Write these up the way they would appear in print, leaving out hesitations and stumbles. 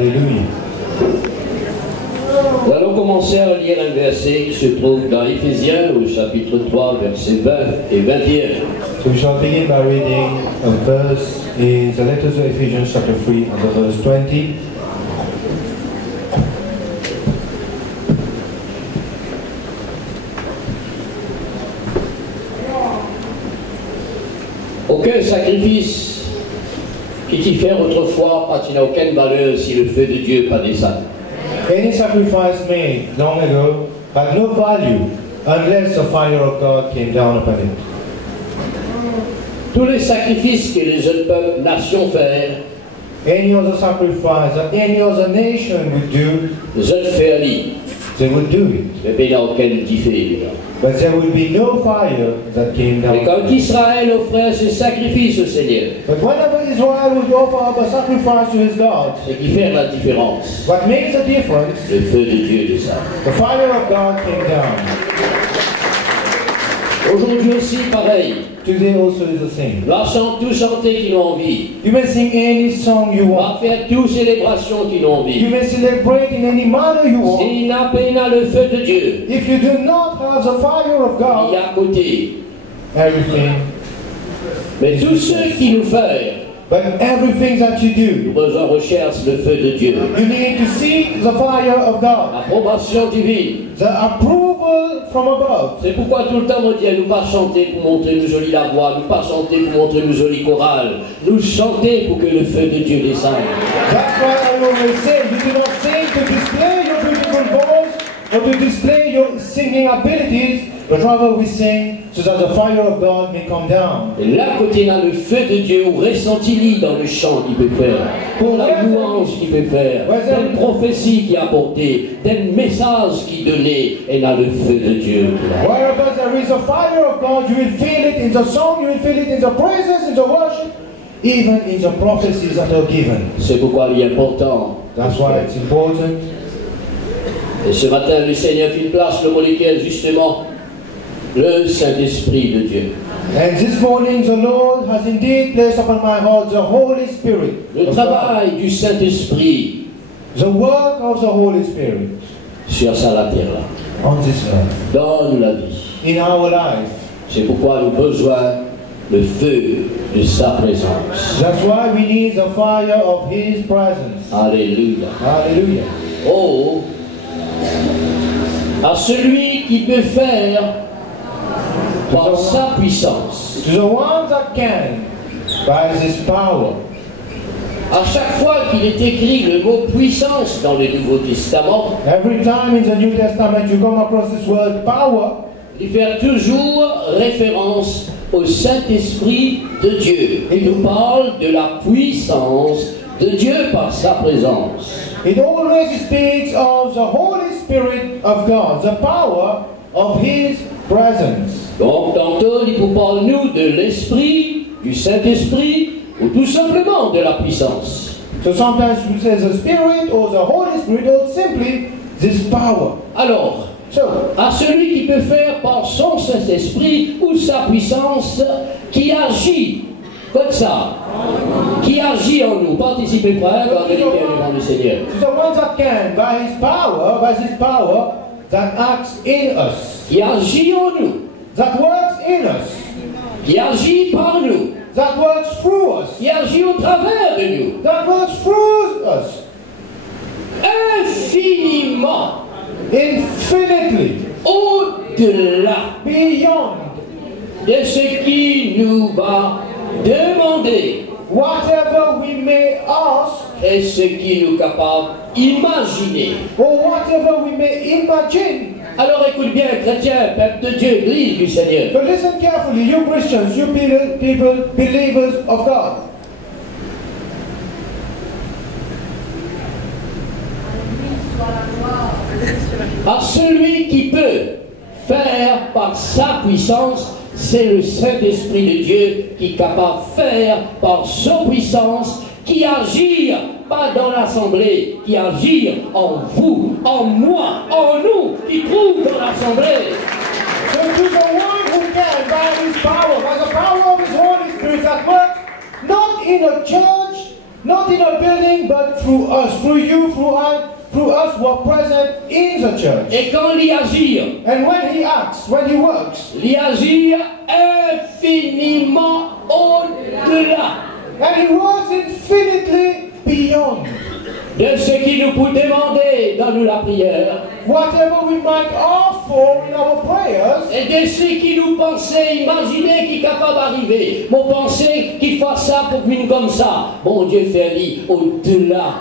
Alléluia. Nous allons commencer à lire un verset qui se trouve dans Éphésiens au chapitre 3, versets 20 et 21. So we shall begin by reading a verse in the letter to Ephesians chapter 3 and the verse 20. Aucun sacrifice qui diffère autrefois, car il n'a aucune valeur si le feu de Dieu pas descend. Any sacrifice made long ago had no value unless the fire of God came down upon it. Tous les sacrifices que les autres peuples, nations faire, Any other sacrifice that any other nation would do, les autres faire lui, they would do it. mais il n'y a aucune différence. But there would be no fire that came Mais down. quand Israël offrait ce sacrifice au Seigneur, But whenever Israel would offer up a sacrifice to his God, c'est qui fait la différence. what makes a difference, Le feu de Dieu descend. the fire of God came down. Aujourd'hui aussi, pareil. Today also is the same. Nous allons tous chanter qui n'ont envie. You may sing any song you On want. va faire tous célébration qui n'ont You envie. may celebrate in any manner you want. S'il n'a pas le feu de Dieu, If you do not have the fire of il y God, a à côté. everything. Mais tous ceux qui nous font, But everything that you do, nous en recherche le feu de Dieu. you need to seek the fire of God. L'approbation divine. The approval from above. C'est pourquoi tout le temps on dit, nous pas chanter pour montrer nous jolie la voix, nous pas chanter pour montrer nous jolie chorale, nous chanter pour que le feu de Dieu descende. That's why I always say, you do not sing to display your beautiful voice or to display your singing abilities, but rather we sing so that the fire of God may come down. Et là, côté là, le feu de Dieu, ou ressenti dans le chant qu'il peut faire, pour la louange qu'il peut faire, d'une prophétie qu'il a apportée, d'un message qu'il donnait, et là, le feu de Dieu. Wherever there is a fire of God, you will feel it in the song, you will feel it in the praises, in the worship, even in the prophecies that are given. C'est pourquoi il est important. That's why it's important. Et ce matin, le Seigneur fit place le mot lequel, justement, le Saint-Esprit de Dieu. And this morning the Lord has indeed placed upon my heart the Holy Spirit. Le of travail du Saint-Esprit God. The work of the Holy Spirit sur la terre là, on this earth, dans la vie. in our life. C'est pourquoi nous avons besoin le feu de sa présence. That's why we need the fire of His presence. Alléluia. Hallelujah. Oh, à celui qui peut faire par sa puissance. To the one that can, by His power. À chaque fois qu'il est écrit le mot puissance dans le Nouveau Testament, Every time in the New Testament you come across this word power, il fait toujours référence au Saint-Esprit de Dieu. Il nous parle de la puissance de Dieu par sa présence. it always speaks of the Holy Spirit of God, the power of His presence. Donc, tantôt, il nous parle, nous, de l'Esprit, du Saint-Esprit, ou tout simplement de la puissance. So sometimes we say the Spirit or the Holy Spirit or simply this power. Alors, So, à celui qui peut faire par son Saint-Esprit ou sa puissance qui agit comme ça, qui agit en nous. Participez, frère, dans le devant du Seigneur. the one that can, by His power, that acts in us, Qui agit en nous, that works in us, qui agit par nous, that works through us, qui agit au travers de nous, that works through us, infiniment, infinitely, au-delà beyond de ce qui nous va demander whatever we may ask et ce qui nous est capable d'imaginer. or whatever we may imagine. Alors écoute bien, chrétien, peuple de Dieu, Église du Seigneur. But listen carefully, you Christians, you people, believers of God. À celui qui peut faire par sa puissance, c'est le Saint-Esprit de Dieu qui est capable de faire par sa puissance, qui agit pas dans l'assemblée, qui agit en vous, en moi, en nous, qui trouve dans l'assemblée. So to the one who can, by His power, by the power of His Holy Spirit that works not in a church, not in a building, but through us, through you, through us who are present in the church. Et quand il agit, And when he acts, when he works, il agit infiniment au-delà and he works infinitely beyond de ce qui nous peut demander dans la prière whatever we might ask for in our prayers, et de ce qui nous pensait, imaginer qui est capable d'arriver. Mon pensée qu'il fasse ça pour une comme ça. Bon Dieu fait lui au-delà.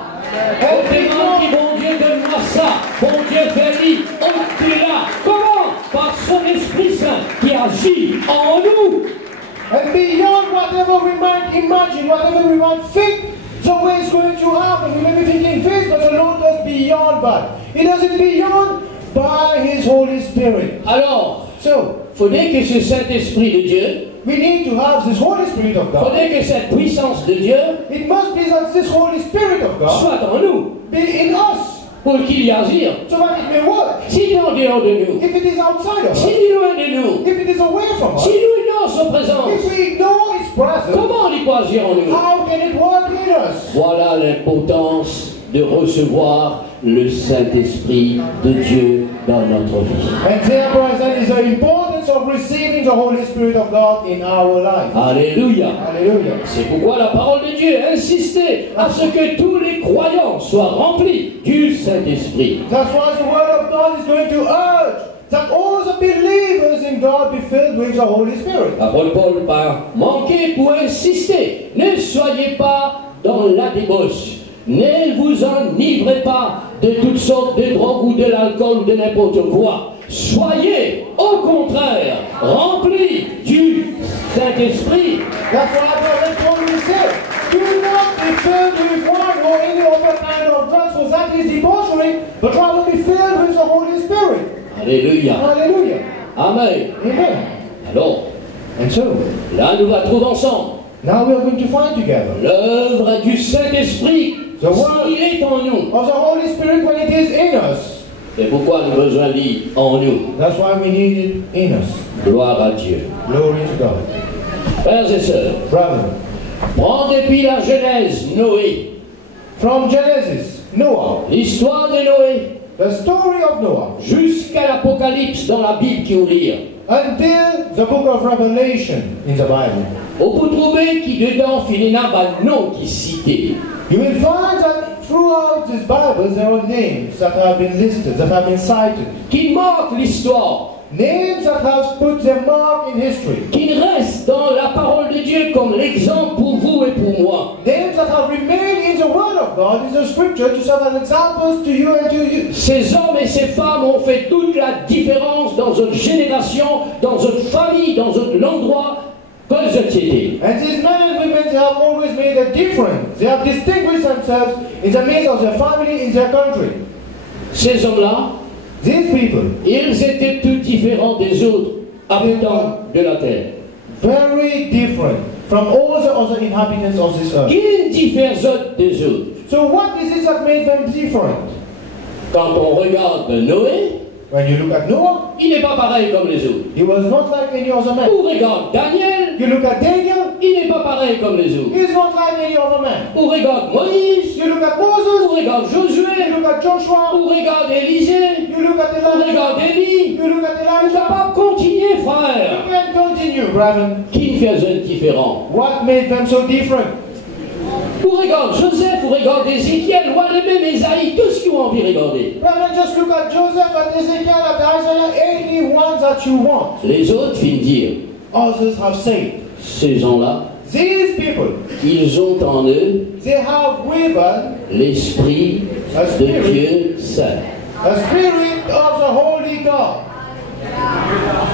On demande qui bon Dieu donne-moi ça. Bon Dieu fait lui au-delà. Comment? Par son Esprit Saint qui agit en nous. and beyond whatever we might imagine, whatever we might think, the way it's going to happen. We may be thinking this, but the Lord does beyond that. He does it beyond by His Holy Spirit. Alors, So, faudrait que ce Saint-Esprit de Dieu, we need to have this Holy Spirit of God. faudrait que cette puissance de Dieu It must be that this Holy Spirit of God soit en nous be in us, pour qu'il y agisse. so that it may work. S'il est en dehors de nous, If it is outside of us, s'il est loin de nous, if it is away from us, si nous ignorons son présence, if we ignore His presence, comment il peut agir en nous? how can it work in us? Voilà l'importance de recevoir le Saint-Esprit de Dieu dans notre vie. And therefore, that is the importance of receiving the Holy Spirit of God in our life. Alléluia. Hallelujah. C'est pourquoi la parole de Dieu insiste à ce que tous les croyants soient remplis du Saint-Esprit. That's why the Word of God is going to urge that all the believers in God be filled with the Holy Spirit. L'apôtre Paul va manquer pour insister. Ne soyez pas dans la débauche. Ne vous enivrez pas de toutes sortes de drogues ou de l'alcool ou de n'importe quoi. Soyez, au contraire, remplis du Saint-Esprit. That's why Brother Paul will say, do not be filled with wine or any other kind of drugs, for that is debauchery, but rather be filled with the Holy Spirit. Alléluia. Hallelujah. Amen. Amen. Alors, And so, là, nous la trouvons ensemble. now we are going to find together L'œuvre du Saint-Esprit, The word s'il est en nous. of the Holy Spirit when it is in us. C'est pourquoi nous avons besoin d'y en nous. That's why we need it in us. Gloire à Dieu. Glory to God. Frères et sœurs, Brother, prends depuis la Genèse, Noé, from Genesis, Noah, l'histoire de Noé, the story of Noah, jusqu'à l'Apocalypse dans la Bible qui vous lire. until the book of Revelation in the Bible. On peut trouver qui dedans finira par nom qui est cité. You will find that throughout this Bible there are names that have been listed, that have been cited. Qui marque l'histoire, Names that have put their mark in history. qui reste dans la parole de Dieu comme l'exemple pour vous et pour moi. Names that have remained in the Word of God, in the Scripture, to serve as examples to you and to you. Ces hommes et ces femmes ont fait toute la différence dans une génération, dans une famille, dans un endroit, dans une société. And these men and women, they have always made a difference. They have distinguished themselves in the midst of their family, in their country. Ces hommes-là, These people, ils étaient tous différents des autres habitants de la terre. very different from all the other inhabitants of this earth. Qui diffèrent des autres? So what is it that made them different? Quand on regarde Noé, When you look at Noah, il n'est pas pareil comme les autres. he was not like any other man. On regarde Daniel, You look at Daniel, il n'est pas pareil comme les autres. he's not like any other man. On regarde Moïse, You look at on Moses, regarde you Josué, look at Joshua, on regarde Élisée, you look at on Elijah, regarde Élie. you look at On ne Elijah. pas continuer, You frère. can continue, brethren. Qui faisait différent? What made them so different? On regarde Joseph, on regarde Ézéchiel, on regarde même Esaïe, tout ce qu'ils ont envie de regarder. Brethren, just look at Joseph, at Ezekiel, at Isaiah, any ones that you want. Les autres finissent dire, Others have said, ces gens-là, these people, ils ont en eux they have within l'Esprit de Dieu Saint. a spirit of the Holy God.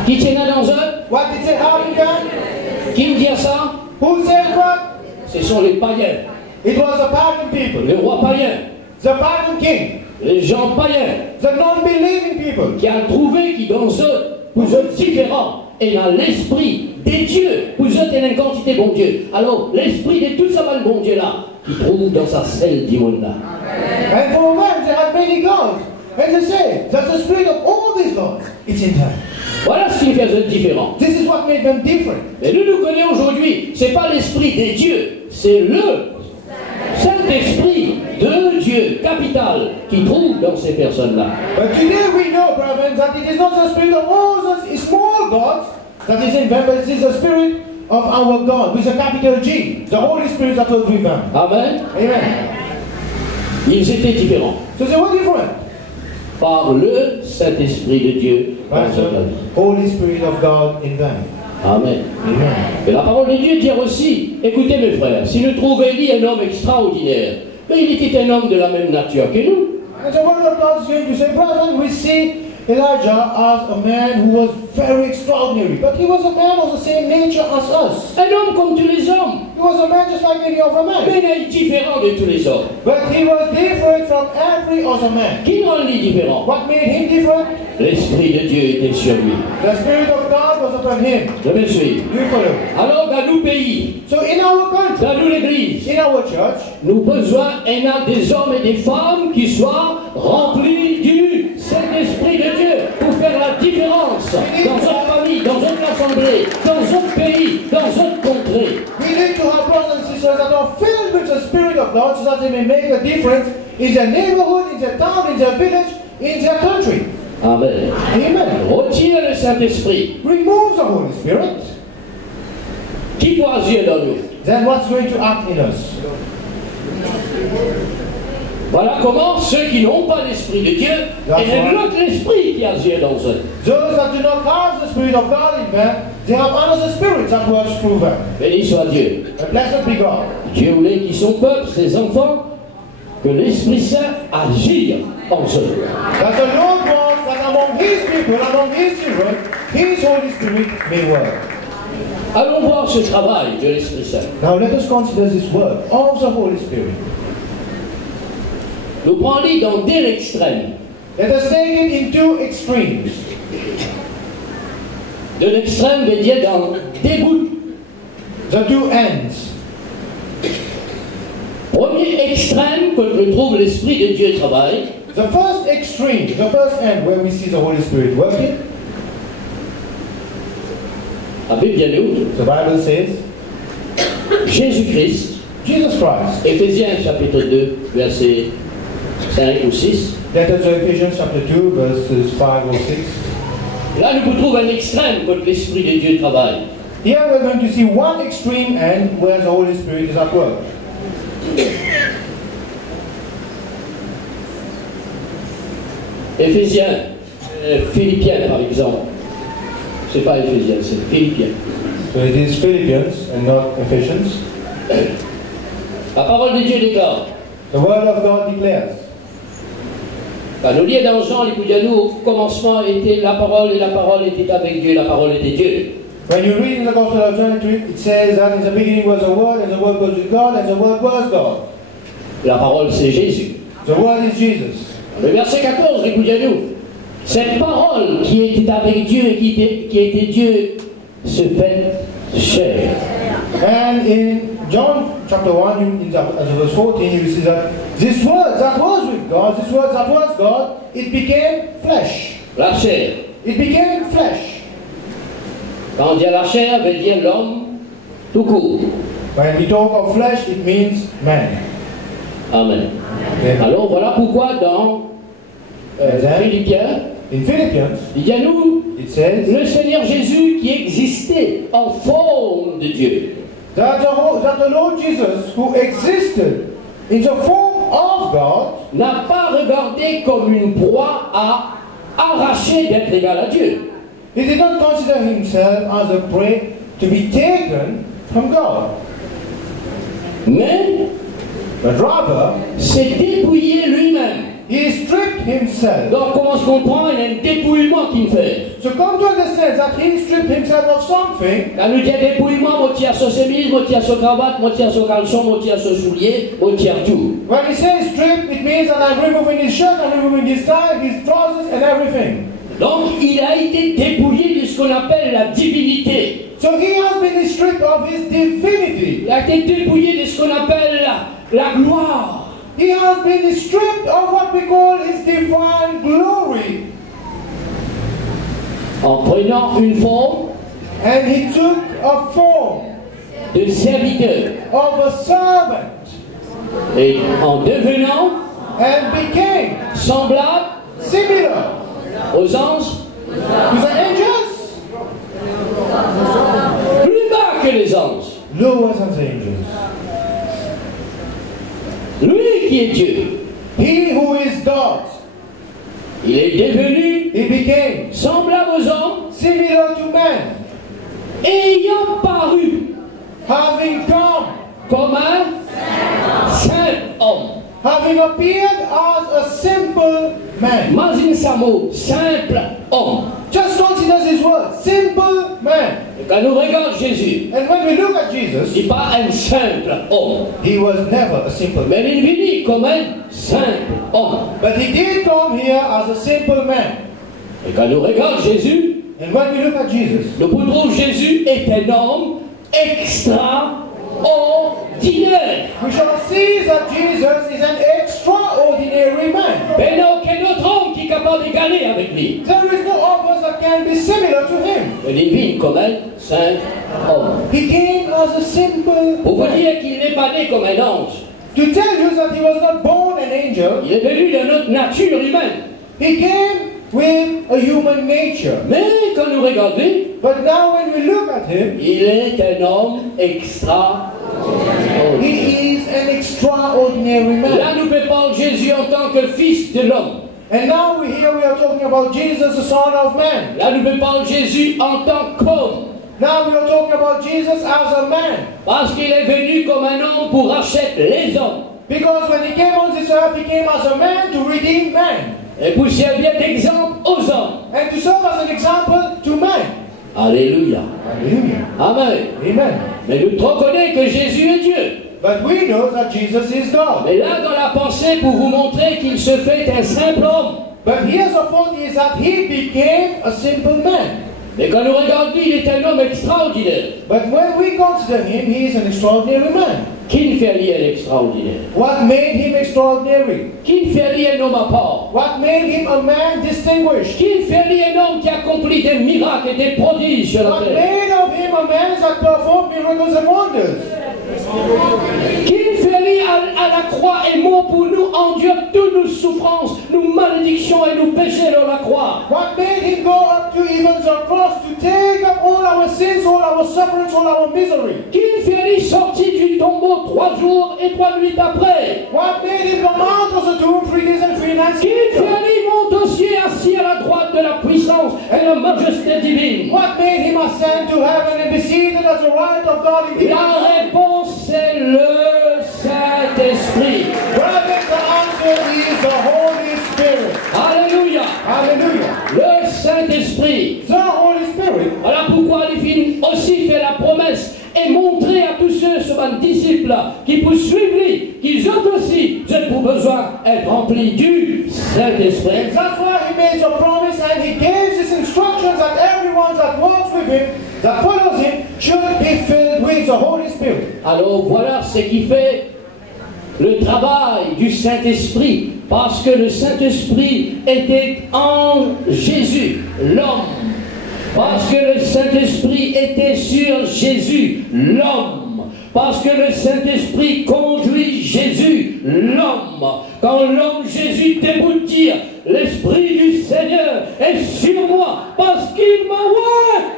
Qui tient là dans eux? What did they have in them? Qui me dit ça? Who said what? Ce sont les païens, It was the pagan people, les rois païens, the pagan king, les gens païens, the non-believing people. qui ont trouvé qui dans eux, vous êtes différents, et dans l'Esprit des dieux, vous êtes une quantité bon Dieu. Alors, l'Esprit de tout ça va le bon Dieu là, qui trouve dans sa selle du monde là. And for them, they had many gods. And they say that the spirit of all these gods is in them. Voilà ce qui fait eux différents. This is what made them different. Et nous connaissons aujourd'hui, c'est pas l'Esprit des dieux, c'est le Saint-Esprit de Dieu, capital, qui trouve dans ces personnes-là. But today we know, brethren, that it is not the spirit of all those small gods that is in them, but it is the spirit of our God, with a capital G, the Holy Spirit that was with them. Amen. Amen. Ils étaient différents So they were different. par le Saint-Esprit de Dieu dans By leur vie. the Holy Spirit of God in them. Amen. Amen. Et la parole de Dieu dit aussi, écoutez mes frères, si nous trouvons Élie un homme extraordinaire, mais il était un homme de la même nature que nous. And the word of God is going to say, brethren, we see Elijah as a man who was very extraordinary, but he was a man of the same nature as us. Un homme comme tous les hommes, He was a man just like any other man. mais il est différent de tous les hommes. But he was different from every other man. Qui le rendit différent? What made him different? L'Esprit de Dieu était sur lui. The Spirit of God was upon him. Je me suis. Do you follow? Alors dans nos pays, So in our country, dans nos églises, in our church, nous besoin des hommes et des femmes qui soient remplis du Saint-Esprit de Dieu pour faire la différence dans notre famille, dans notre assemblée, dans notre pays, dans notre contrée. we need to have brothers and sisters that are filled with the Spirit of God so that they may make a difference in their neighborhood, in their town, in their village, in their country. Amen. Amen. Retire le Saint-Esprit Remove the Holy Spirit, qui peut agir dans nous. then what's going to act in us? Voilà comment ceux qui n'ont pas l'Esprit de Dieu, et c'est l'autre l'Esprit qui agit dans eux. Those that do not have the Spirit of God in them, they have another spirit that works through them. Béni soit Dieu. And blessed be God. Dieu voulait qu'ils son peuple, ses enfants, que l'Esprit Saint agisse en eux. That the Lord wants that among His people, among His children, His Holy Spirit may work. Allons voir ce travail de l'Esprit Saint. Now let us consider this work of the Holy Spirit. Nous prenons dans deux extrêmes. Let us take it in two extremes. De l'extrême veut dire dans des bouts. The two ends. Premier extrême que je trouve l'Esprit de Dieu travaille, The first extreme, the first end where we see the Holy Spirit working, la Bible bien où? the Bible says, Jésus-Christ, Jesus Christ. Éphésiens chapitre 2, verset 5 ou 6. Let us Ephesians chapter 2, verses 5 or 6. Là, nous trouvons un extrême que l'Esprit de Dieu travaille. Here we're going to see one extreme end where the Holy Spirit is at work. Éphésiens, Philippiens par exemple. C'est pas Éphésiens, c'est Philippiens. So it is Philippians and not Ephesians. La parole de Dieu déclare. The word of God declares. Quand nous lisons dans Jean, nous, au commencement était la parole et la parole était avec Dieu, la parole était Dieu. When you read in the Gospel of John, it says that in the beginning was the Word, and the Word was with God, and the Word was God. La parole c'est Jésus. The Word is Jesus. Le verset 14, écoutez-nous. Cette parole qui était avec Dieu et qui était Dieu se fait chair. And in John chapter 1, verse 14, you see that this Word that was with God, this Word that was God, it became flesh. La chair. It became flesh. Quand on dit la chair, veut dire l'homme tout court. When we talk of flesh, it means man. Amen. Amen. Alors voilà pourquoi dans Philippiens, In Philippians, il dit à nous, it says le Seigneur Jésus qui existait en forme de Dieu. that the Lord Jesus, who existed in the form of God, n'a pas regardé comme une proie à arracher d'être égal à Dieu. he did not consider himself as a prey to be taken from God, Mais but rather s'est dépouillé lui-même. he stripped himself. Donc comment se comprend, il y a un dépouillement qu'il fait. So come to understand that he stripped himself of something. Quand nous disons dépouillement, moitié à son chemise, moitié à son cravate, moitié à son caleçon, moitié à son soulier, moitié à tout. When he says strip, it means that I'm removing his shirt, I'm removing his tie, his trousers, and everything. Donc il a été dépouillé de ce qu'on appelle la divinité. So he has been stripped of his divinity. Il a été dépouillé de ce qu'on appelle la gloire. He has been stripped of what we call his divine glory. En prenant une forme And he took a form de serviteur. of a servant. Et en devenant and became semblable similar aux anges, to the angels, plus bas que les anges. lower than the angels. Lui qui est Dieu, He who is God, il est devenu he became semblable aux hommes, similar to man, ayant paru having come, comme un simple homme. having appeared as a simple man. Imagine ça mot, simple homme. Just consider this word, simple man. Et quand nous regardons Jésus, And when we look at Jesus, il n'est pas un simple homme, he was never a simple man. mais il vit comme un simple homme. But he did come here as a simple man. Et quand nous regardons Jésus, And when we look at Jesus, nous pouvons que Jésus est un homme extraordinaire. we shall see that Jesus is an extraordinary man. Mais il n'y a aucun autre homme qui est capable d'égaler avec lui. There is no others that can be similar to him. Mais il vit comme un simple homme. He came as a simple Pour vous man. dire qu'il n'est pas né comme un ange. To tell you that he was not born an angel, Il est venu de notre nature humaine. he came with a human nature. Mais quand nous regardons, But now when we look at him, il est un homme extraordinaire. he is an extraordinary Là, man. nous pouvons parler de Jésus en tant que fils de l'homme. And now we are talking about Jesus, the Son of Man. Là, nous pouvons parler de Jésus en tant qu'homme. Now we are talking about Jesus as a man. Parce qu'il est venu comme un homme pour racheter les hommes. Because when he came on this earth, he came as a man to redeem man. Et pour servir d'exemple aux hommes. And to serve as an example to man. Alléluia. Hallelujah. Amen. Amen. Mais nous reconnaissons que Jésus est Dieu. But we know that Jesus is God. Mais là, dans la pensée, pour vous montrer qu'il se fait un simple homme. But here's the point is that he became a simple man. Mais quand nous regardons, il est un homme extraordinaire. But when we consider him, he is an extraordinary man. Qui fait lui un extraordinaire? What made him extraordinary? Qui fait lui un homme à part? What made him a man distinguished? Qui fait lui un homme qui accomplit des miracles et des prodiges sur la What terre? made of him a man that performed miracles and wonders? Qui fait lui à la croix est mort pour nous, endure toutes nos souffrances, nos malédictions et nos péchés dans la croix? What made him go up to even the cross to take up all our sins, all our sufferings, all our misery? Qui fait lui sortir du tombeau 3 jours et 3 nuits après? What made him come out of the tomb 3 days and 3 nights Qui fait later? lui monte au ciel assis à la droite de la puissance et de la majesté divine? What made him ascend to heaven and be seated at the right of God in divine La power? réponse c'est le Saint-Esprit. Brothers, the answer is the Holy Spirit. Alléluia. Hallelujah. Le Saint-Esprit. The Holy Spirit. Voilà pourquoi il aussi fait la promesse et montrer à tous ceux, ses disciples qui poursuivent lui, qu'ils ont aussi pour besoin d'être remplis du Saint-Esprit. That's why he made a promise and he gave his instructions that everyone that walks with him, that follows him, should be filled with the Holy Spirit. Alors voilà ce qui fait le travail du Saint-Esprit, parce que le Saint-Esprit était en Jésus, l'homme. Parce que le Saint-Esprit était sur Jésus, l'homme. Parce que le Saint-Esprit conduit Jésus, l'homme. Quand l'homme Jésus déboutit, l'Esprit du Seigneur est sur moi, parce qu'il m'envoie.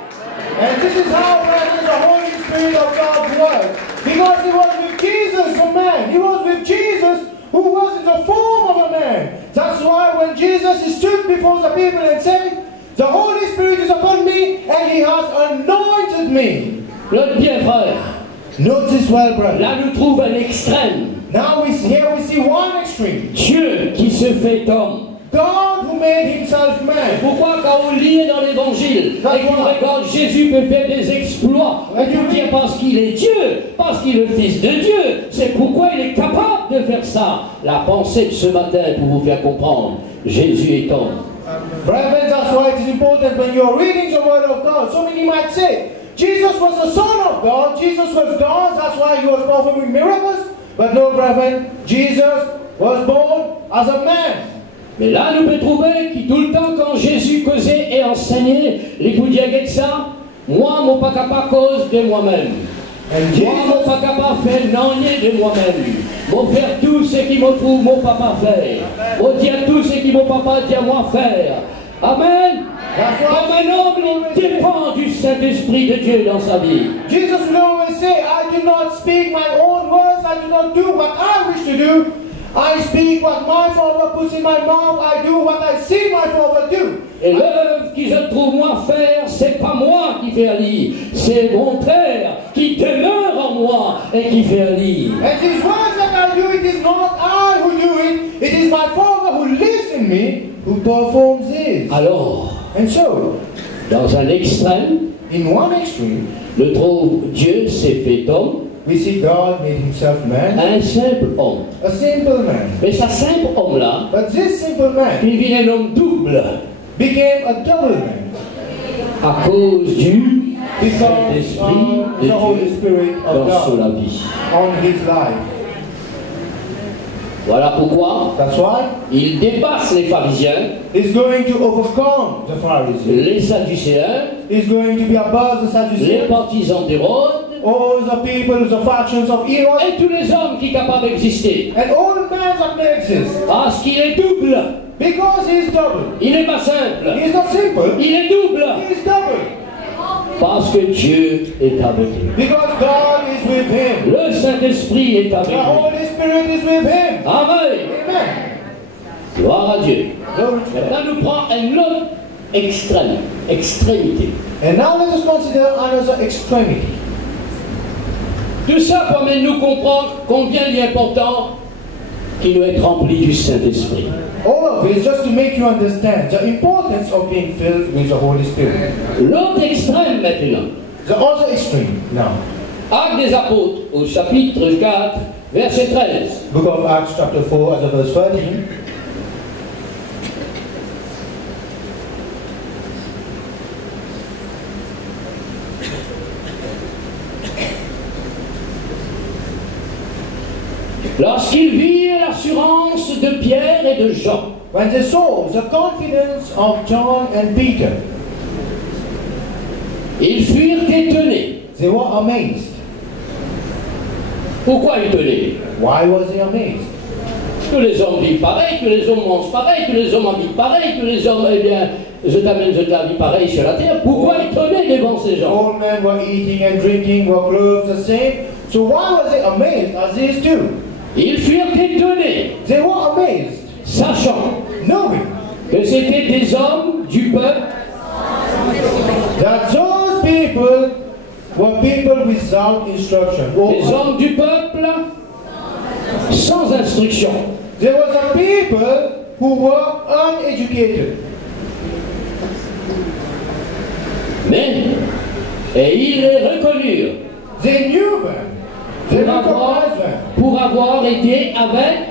And this is how the Holy Spirit of God works. Because he was with Jesus, the man. He was with Jesus, who was in the form of a man. That's why when Jesus stood before the people and said, the Holy Spirit is upon me and he has anointed me. Le bien frère, Notice well, brother. là nous trouvons un extrême. Now we see one extreme. Dieu qui se fait homme. God who made himself man. Pourquoi quand on lit dans l'évangile et qu'on regarde Jésus peut faire des exploits, on peut dire parce qu'il est Dieu, parce qu'il est le Fils de Dieu, c'est pourquoi il est capable de faire ça. La pensée de ce matin pour vous faire comprendre, Jésus est homme. Brethren, that's why it is important when you are reading the word of God. So many might say, Jesus was the Son of God, Jesus was God, that's why he was performing miracles. But no, brethren, Jesus was born as a man. Mais là, nous pouvons trouver que tout le temps, quand Jésus causait et enseignait, les vous disaient ça, moi, je ne suis pas capable à cause de moi-même. And Moi, je Jesus, ne suis pas capable de faire rien de moi-même. Je vais faire tout ce qui me trouve mon papa faire. Je vais dire tout ce qui mon papa dit à moi faire. Amen. Comme un homme, il dépend du Saint-Esprit de Dieu dans sa vie. Jesus will always say, I do not speak my own words, I do not do what I wish to do. I speak what my Father puts in my mouth, I do what I see my Father do. Et l'œuvre que je trouve moi faire, c'est pas moi qui fais un lit, c'est mon Père qui demeure en moi et qui fait un lit. And these words that I do, it is not I who do it, it is my Father who lives in me, who performs it. Alors, And so, dans un extrême, in one extreme, le trouve Dieu s'est fait homme, we see God made himself man, un simple homme. a simple man. Mais ce simple homme-là, But this simple man il devient un homme double became a double man à cause du because Saint-Esprit of de the Holy Dieu Spirit of dans God sa vie. on his life. Voilà pourquoi That's why il dépasse les pharisiens, he's going to overcome the Pharisees. les sadducéens, He's going to be above the les Sadducees, partisans d'Hérode all the people, the factions of Herod, et tous les hommes qui sont capables d'exister. and all the men that may exist. Parce qu'il est double. Because he's double. Il n'est pas simple. He's not simple, Il est double. he's double. Parce que Dieu est avec lui. Because God is with him. Le Saint-Esprit est avec The lui. Holy Spirit is with him. Amen. Amen. Gloire à Dieu. Glory to God. Maintenant, nous prenons un autre extrémité. And now let us consider another extremity. Tout ça pour nous comprendre combien il est important qu'il doit être rempli du Saint-Esprit. All of this just to make you understand the importance of being filled with the Holy Spirit. L'autre extrême maintenant. The other extreme now. Actes des Apôtres au chapitre 4, verset 13. Book of Acts chapter 4 as verse 13. Lorsqu'ils virent l'assurance de Pierre et de Jean, When they saw the confidence of John and Peter, ils furent étonnés. they were amazed. Pourquoi étonnés? Why was they amazed? Tous les hommes vivent pareil, tous les hommes mangent pareil, tous les hommes habitent pareil, tous les hommes, eh bien, je t'amène, je t'habille pareil sur la terre. Pourquoi étonnés devant ces gens? All men were eating and drinking, were clothed the same. So why was they amazed as these two? Ils furent étonnés, They were amazed, sachant knowing que c'était des hommes du peuple that those people were people without instruction. des hommes du peuple sans instruction. There were some people who were uneducated. Mais, et ils les reconnurent They knew them. They recognized them pour avoir été avec,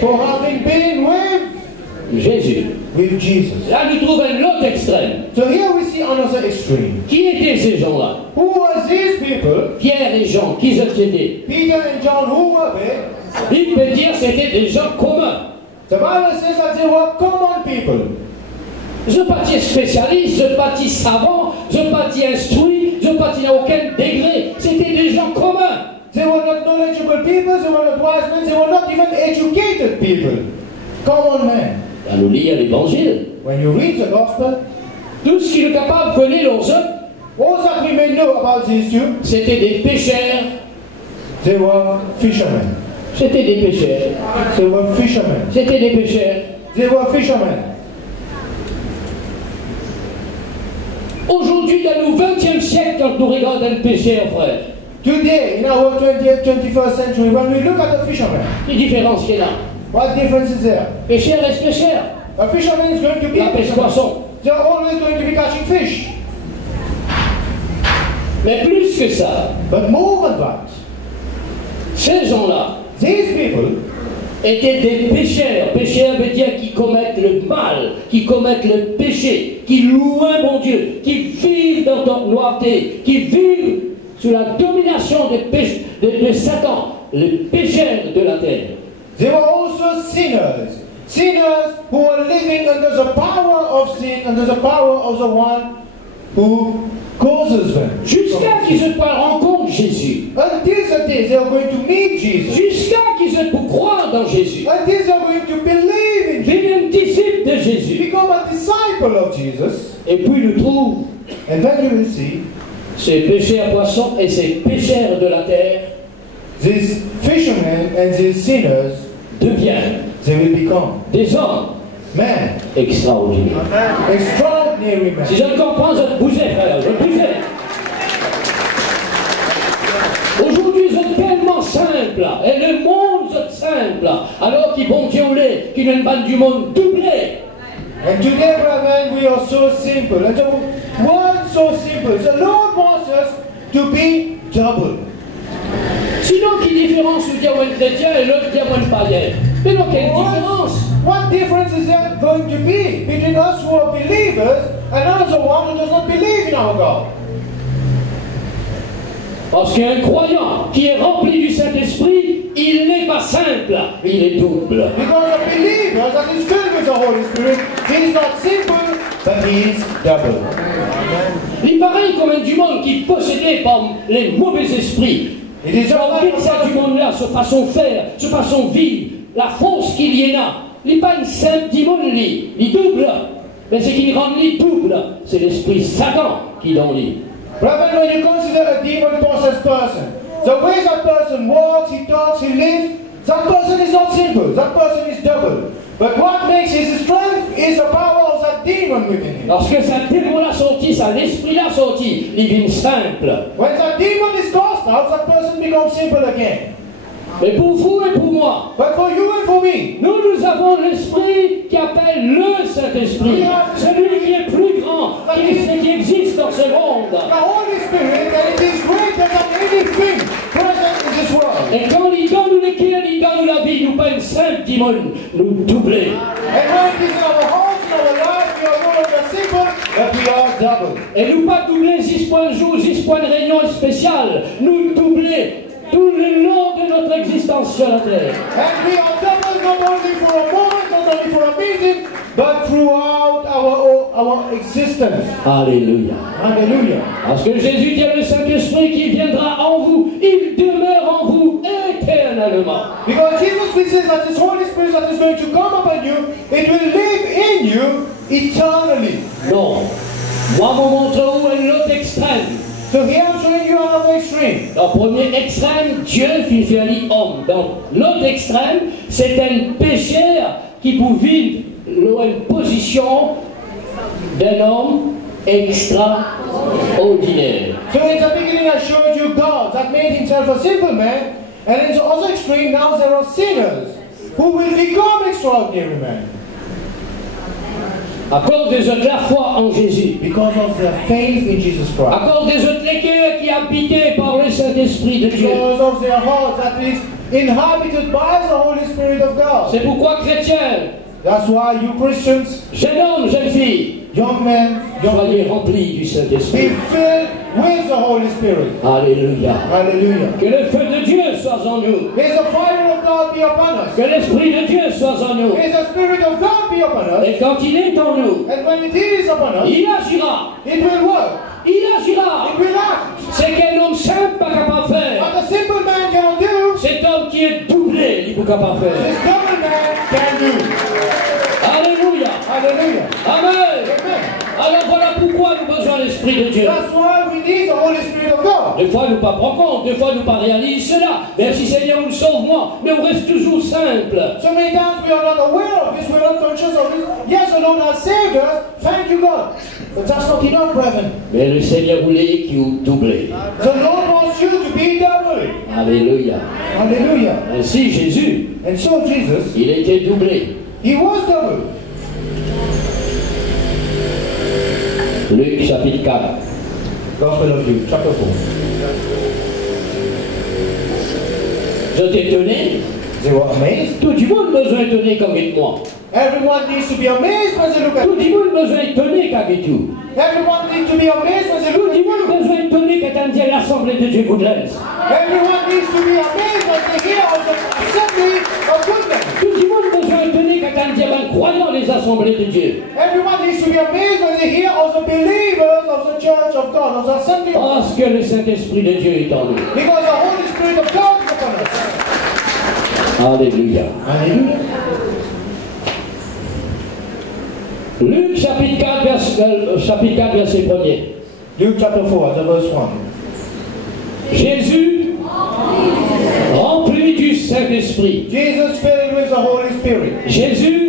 for having been with Jésus. Jesus. Là, nous trouvons un autre extrême. So here we see another extreme. Qui étaient ces gens-là? Who were these people? Pierre et Jean, qui étaient? Peter and John, who were they? Il peut dire que c'était des gens communs. The Bible says that they were common people. Je ne suis pas dit spécialiste, je ne suis pas dit savant, je ne suis pas dit instruit, je ne suis pas dit à aucun degré. C'était des gens communs. They were not knowledgeable people, they were not wise men, they were not even educated people. Common men. À nous lire l'évangile. When you read the gospel, Tout ce qu'ils sont capables de connaître leurs œuvres, all that we may know about these two, c'était des pécheurs. they were fishermen. C'était des pécheurs. They were fishermen. C'était des pécheurs. They were fishermen. Aujourd'hui, dans le 20e siècle, quand nous regardons un pécheur, frère, Today, in our 20th, 21st century, when we look at the fisherman, quelle différence qu'il y a là? what difference is there? Pécheur reste pécheur. A fisherman is going to be La a pêche fisherman. poisson. They're always going to be catching fish. Mais plus que ça, But more than that, ces gens-là these people étaient des pécheurs. Pécheurs veut dire qui commettent le mal, qui commettent le péché, qui louent un bon Dieu, qui vivent dans la noirté, qui vivent sous la domination de Satan, les pécheurs de la terre. they were also sinners. Sinners who were living under the power of sin, under the power of the one who causes them. Jusqu'à qu'ils se rencontrent Jésus. Until the day they are going to meet Jesus. Jusqu'à qu'ils se croient dans Jésus. Until they are going to believe in Jesus. Deviennent disciples de Jésus. Become a disciple of Jesus. Et puis nous trouvons And then you will see ces pêcheurs poissons et ces pêcheurs de la terre these fishermen and these sinners, deviennent they will become des hommes men. extraordinaires. Extraordinary men. Si je ne comprends, je bousais, frère, je bousais. Aujourd'hui, vous êtes tellement simple, et le monde est simple, alors qu'ils vont violer, qu'ils ne pas du monde doublé. And today, brethren, we are so simple. And the world so simple. The Lord wants us to be double. Sinon, quelle différence vous dire un chrétien et l'autre dire un païen? Mais non, quelle différence? What difference is there going to be between us who are believers and another one who does not believe in our God? Parce qu'un croyant qui est rempli du Saint-Esprit, il n'est pas simple, il est double. Because a believer that is filled with the Holy Spirit, he is not simple, but he is double. Il est pareil comme un du monde qui est possédé par les mauvais esprits. It is just like Ça du monde-là, ce façon faire, ce façon vivre, la force qu'il y en a. Il n'est pas une simple démon, il double. Mais ce qui rend lui double, c'est l'esprit Satan qui l'en lit. Brethren, when you consider a demon-possessed person, the way that person walks, he talks, he lives, that person is not simple, that person is double. But what makes his strength is the power of that demon within him. Lorsque ce démon-là sorti, ça l'esprit-là sorti, il devient simple. When that demon is cast out, that person becomes simple again. Mais pour vous et pour moi, But for you and for me, nous avons l'esprit qui appelle le Saint-Esprit, celui qui est plus grand, qui existe dans ce monde. the Holy Spirit, and it is greater than anything present in this world. Et quand il donne le cœur, il donne la vie, nous pas une simple démon, nous doubler. And when it is in our hearts, in our lives, we are no longer simple, but we are double. Et nous pas doubler 6 points de jour, 6 points de réunion spéciale, nous doubler tout le long de notre existence sur la terre. And we are double not only for a moment, not only for a meeting, but throughout our existence. Alléluia. Hallelujah. Parce que Jésus dit le Saint-Esprit qui viendra en vous, il demeure en vous éternellement. Because Jesus says that this Holy Spirit that is going to come upon you, it will live in you eternally. Non. Moi, je vous montre où est l'autre extrême. So here I'm showing you another extreme. Dans le premier extrême, Dieu fit faire l'homme. Dans l'autre extrême, c'est un pécheur qui peut vivre une position d'un homme extraordinaire. So in the beginning I showed you God that made himself a simple man, and in the other extreme now there are sinners who will become extraordinary men. À cause des autres, la foi en Jésus. Because of their faith in Jesus Christ. À cause des autres, les cœurs qui est habité par le Saint-Esprit de Dieu. Because of their heart that is inhabited by the Holy Spirit of God. C'est pourquoi, chrétiens, That's why you Christians, jeunes hommes, jeunes filles, young men, soyez remplis du be Saint-Esprit. filled with the Holy Spirit. Alléluia. Hallelujah. Que le feu de Dieu soit en nous. May the fire of God be upon us. Que l'Esprit de Dieu soit en nous. May the Spirit of God be upon us. Et quand il est en nous, And when it is upon us, il agira. it will work. Il agira. It will act. C'est qu'un homme simple pas capable de faire. What a simple man cannot do, Cet homme qui est doublé, il est pas capable de faire. this double man can do. Alléluia. Hallelujah. Amen. Amen. Alors voilà pourquoi nous avons besoin de l'Esprit de Dieu. That's why we need the Holy Spirit of God. Des fois, nous ne pas prendre compte, des fois, nous pas réaliser cela. Merci Seigneur, nous sauve-moi, mais on reste toujours simple. So many times we are not aware of this, we are not conscious of this. Yes, the Lord has saved us. Thank you, God. But that's not enough, brethren. Mais le Seigneur voulait qu'il vous double. The Lord wants you to be double. Alléluia. Hallelujah. Ainsi, Jésus, And so Jesus, il était doublé. he was double. Luc chapitre 4. Gospel of Luke, chapter 4. Je t'ai étonné. They were amazed. Tout le monde besoin étonné comme avec moi. Everyone needs to be amazed when they look at Tout me. le monde besoin étonné qu'avec tout. Everyone needs to be amazed when they Tout look at le monde you. besoin étonné quand on dit l'Assemblée de Dieu Goodlands. Everyone needs to be amazed when they hear of the assembly of goodness. Tout le monde besoin étonné quand on dit croyant les assemblées de Dieu. Everyone needs to be amazed when they hear of the believers of the church of God, of the assembly of God. Parce que le Saint-Esprit de Dieu est en nous. Because the Holy Spirit of God is upon us. Alléluia. Hallelujah. Luc chapitre 4, verset 1er. Luke chapter 4, the verse 1. Jésus, rempli du Saint-Esprit. Jesus filled with the Holy Spirit. Jésus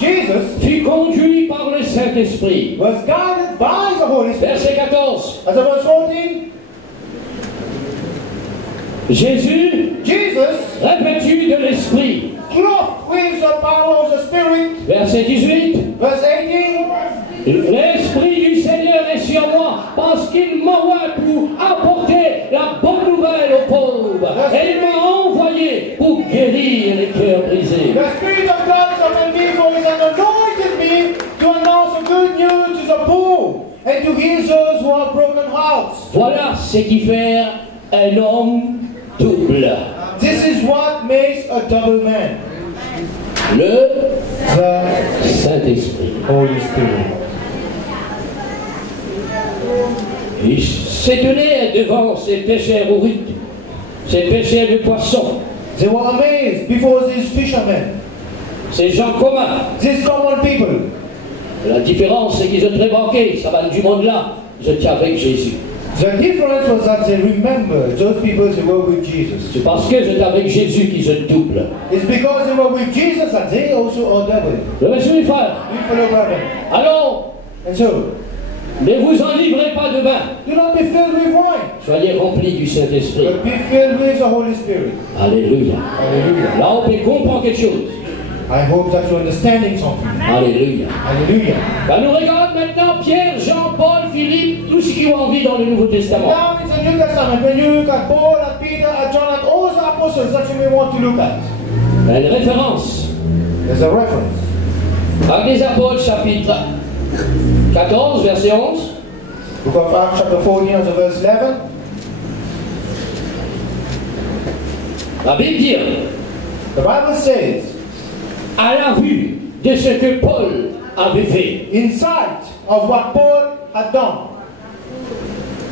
Jesus fut conduit par le Saint-Esprit. was guided by the Holy Spirit. Verset 14. As the verse 14, Jésus, Jesus, revêtu de l'Esprit. clothed with the power of the Spirit. Verset 18. Verse 18, L'Esprit du Seigneur est sur moi parce qu'il m'a oint pour apporter la bonne nouvelle aux pauvres. Et il m'a envoyé pour guérir les cœurs brisés. the Spirit of God is upon me, for he has anointed me to announce the good news to the poor and to heal those who have broken hearts. Voilà ce qui fait un homme double. This is what makes a double man. Le The Saint-Esprit. Holy Spirit. Il s'étonnait devant ces pêcheurs au rythme, ces pêcheurs de poissons, They were amazed before these fishermen, ces gens communs. these common people. La différence, c'est qu'ils ont très manqué. Ça va du monde là. Je tiens avec Jésus. The difference was that they remembered those people they were with Jesus. C'est parce que j'étais avec Jésus qu'ils se doublent. It's because they were with Jesus that they also are double. Le monsieur, mes frères. You follow brother. Alors, And so, ne vous enlivrez pas de vin. do not be filled with wine, Soyez remplis du Saint-Esprit. but be filled with the Holy Spirit. Alléluia. Hallelujah. Là, on peut comprendre quelque chose. I hope that you're understanding something. Alléluia. Hallelujah. Ben, nous regarde maintenant Pierre, Jean, Paul, Philippe, tous ceux qui ont envie dans le Nouveau Testament. Now in the New Testament, when you look at Paul, at Peter, at John, at all the apostles that you may want to look at, Ben, une référence. there's a reference. Actes des Apôtres, chapitre 14, verset 11. Book of Acts chapter 14 and verse 11. La Bible dit, The Bible says, à la vue de ce que Paul avait fait. in sight of what Paul had done.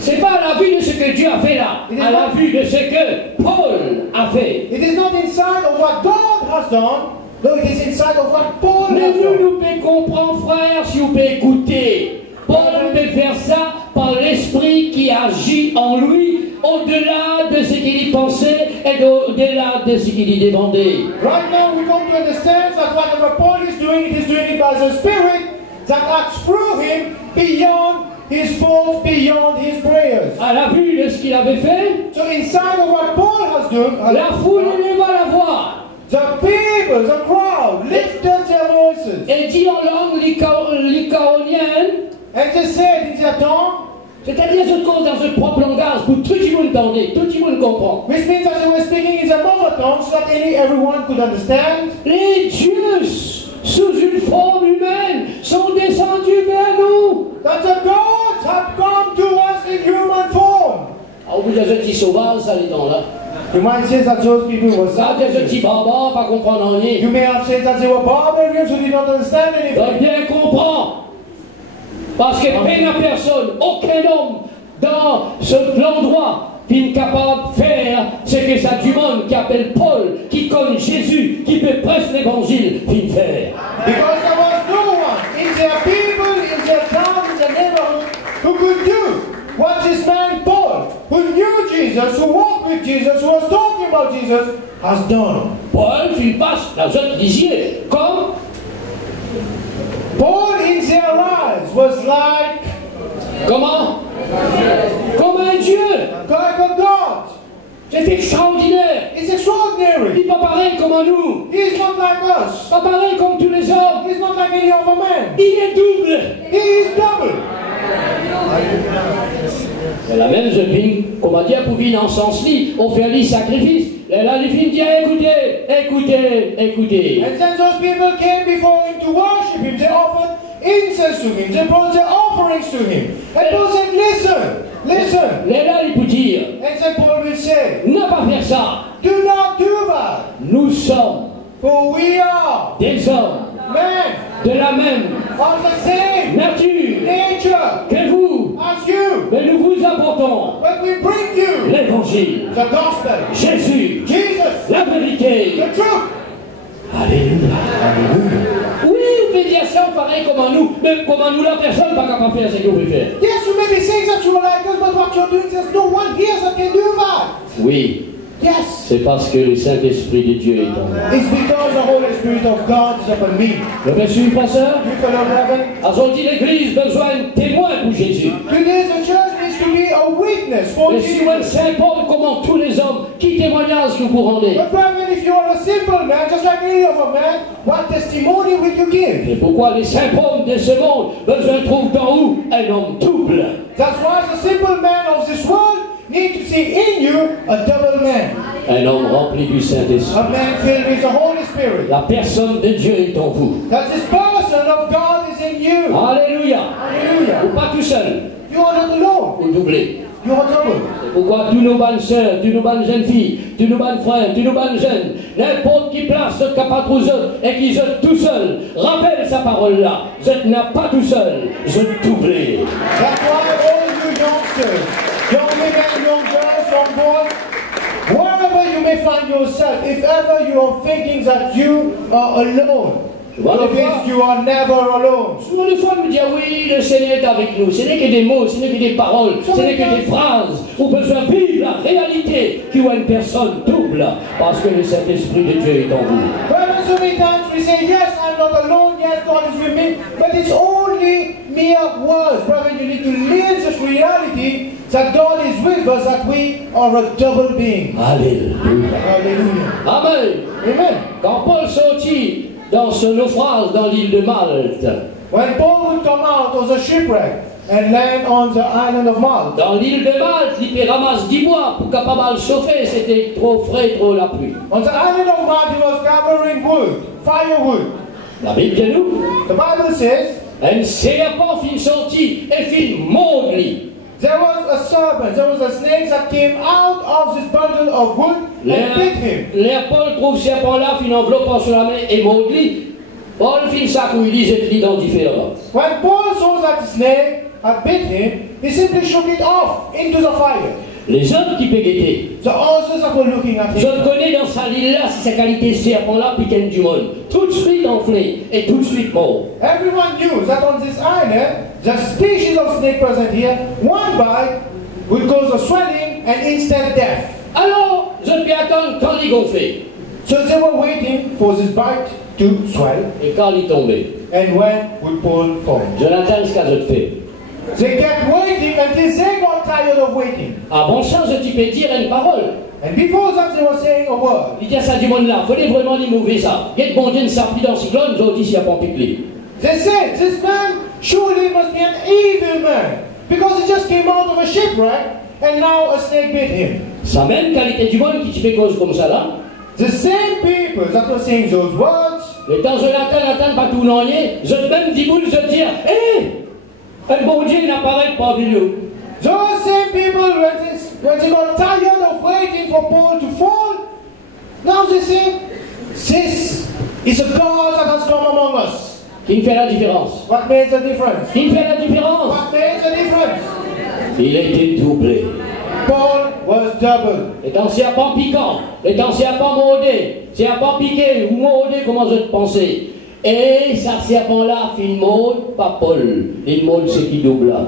C'est pas à la vue de ce que Dieu a fait là, à la vue de ce que Paul a fait. It is not in sight of what God has done, no, it is in sight of what Paul Mais has nous, done. nous pouvons comprendre, frère, si vous pouvez écouter. Paul peut faire ça par l'esprit qui agit en lui, au-delà de ce qu'il y pensait et au-delà de ce qu'il y demandait. Right now we come to understand that whatever Paul is doing it by the Spirit that acts through him beyond his faults, beyond his prayers. À la vue de ce qu'il avait fait, So inside of what Paul has done, la foule éleva la voix the people, the crowd lifted their voices et dit en langue lycaonienne, and they said in their tongue, c'est-à-dire ce qu'on dans ce propre langage pour tout le monde entendre, tout le monde comprend. which means that they were speaking in their mother tongue so that everyone could understand. Les dieux sous une forme humaine sont descendus vers nous. That the gods have come to us in human form. Ah, vous avez des petits sauvages, ça les dents là. You might say that those people were Ça, des petits savages. barbares, pas comprendre rien. You may have said that they were barbarians who did not understand Donc anything. bien comprendre. Parce que peine à personne, aucun homme dans cet endroit qui est capable de faire ce que ça du monde qui appelle Paul, qui connaît Jésus, qui peut prêcher l'évangile, puis faire. Because there was no one in their people, in their town, in their neighborhood who could do what this man Paul, who knew Jesus, who walked with Jesus, who was talking about Jesus, has done. Paul, tu passes, la autres disaient, comme Paul in their lives was like comment? Comme un Dieu. like a God. C'est extraordinaire. It's Il extraordinary. n'est pas pareil comme nous. He's not like us. Pas pareil comme tous les hommes. He's not like any other man. Il est double. He is double. C'est la même jepine, qu'on m'a dit à Pouvine en sens-lit, on fait un sacrifice. Et là, les filles disent, écoutez. And then those people came before him to worship him. They offered incense to him. They brought their offerings to him. And Paul said, listen. Et là, il peut dire, And then Paul will say, ne pas faire ça. do not do that. Nous sommes For we are des hommes men de la même of the same nature nature que vous. as you. Mais nous vous apportons But we bring you l'évangile, the gospel, Jésus, Jesus, la vérité. the truth. Alléluia. Oui, vous pouvez dire ça pareil comme à nous, mais comme à nous, la personne n'est pas capable de faire ce que vous pouvez faire. Yes, you may be saying that you are like us, but what you're doing, there's no one here that can do that. Oui, Yes, c'est parce que le Saint-Esprit de Dieu est en moi. it's because the Holy Spirit of God is upon me. Vous avez suivi, pasteur? You fellow brethren, Aujourd'hui, l'Église a besoin de témoins pour Jésus. today the church needs to be a witness for Et si Jesus. vous Saint Paul, comment tous les hommes, qui témoignage que vous rendez? But brethren, if you are a simple man, just like any other man, what testimony will you give? Et pourquoi les saints pauvres de ce monde besoin trouvent d'en haut un homme double? That's why the simple man of this world need to see in you a double man. Un homme rempli du Saint-Esprit. A man filled with the Holy Spirit. La personne de Dieu est en vous. That this person of God is in you. Alléluia. Hallelujah. Ou pas tout seul, You are not alone. vous doublez. You are double. C'est pourquoi tous nos bonnes sœurs, tous nos bonnes jeunes filles, tous nos bonnes frères, tous nos bonnes jeunes, n'importe qui place de capable aux autres et qui êtes tout seul, rappelle sa parole là. Vous n'êtes pas tout seul, vous êtes doublé. That's why all you youngsters, young women, young girls, young boys, wherever you may find yourself, if ever you are thinking that you are alone, know this, you are never alone. Souvent les fois, on me dit, ah oui, le Seigneur est avec nous. Ce n'est que des mots, ce n'est que des paroles, ce n'est que des phrases. On a besoin de vivre la réalité qui voit une personne double, parce que le Saint-Esprit de Dieu est en vous. Well, so many times we say, yes, I'm not alone, yes, God is with me, but it's only mere words. Brother, you need to live this reality that God is with us, that we are a double being. Alléluia. Hallelujah. Amen. Amen. Quand Paul sortit dans ce naufrage dans l'île de Malte, When Paul would come out of the shipwreck and land on the island of Malta, dans l'île de Malte, il ramasse 10 bois pour capable le chauffer, c'était trop frais, trop la pluie. on the island of Malta he was gathering wood, firewood. La Bible dit nous, The Bible says un serpent fin sorti et fin mordre. there was a serpent, there was a snake that came out of this bundle of wood and bit him. Les Paul trouve ce serpent-là, fin enveloppant sur la main et mordre. Paul fin ça pour lui dire, c'est l'identifiant. When Paul saw that the snake had bit him, he simply shook it off into the fire. Les autres qui péguetaient, The others that were looking at je him, le connais dans sa l'île-là, c'est sa qualité de serpent-là, piquant du monde. Tout de suite enflé et tout de suite mort. everyone knew that on this island, the species of snake present here, one bite would cause a swelling and instant death. Alors, je peux attendre quand il gonflait. So they were waiting for this bite to swell, Et quand il tombait, and when would Paul fall? Jonathan, ce qu'a je fait. They kept waiting until they got tired of waiting. À bon sens, tu peux dire une parole. And before that, they were saying a word. Il dit à ça du monde là, il fallait vraiment lui mouver ça. Il y a de bon Dieu, ça pris dans le cyclone, j'ai dit s'il n'y a pas un piqué. They said, this man surely must be an evil man, because he just came out of a shipwreck, and now a snake bit him. Sa même qualité du monde qui te fait cause comme ça là. The same people that were saying those words, Et quand Jonathan pas tout n'ennier, je même dis boule, je dis, hé, un bon Dieu n'apparaît pas vu nous. those same people, when they got tired of waiting for Paul to fall, now they say, this is a God that has come among us. Qui me fait la différence? What made the difference? Qui me fait la différence? What made the difference? Il a été doublé. Paul was double. Et quand c'est pas piquant, et quand c'est pas mordé, c'est pas piqué ou mordé, comment je te pensais? Et ça serpent-là, il mord, pas Paul. Il mord ce qui double là.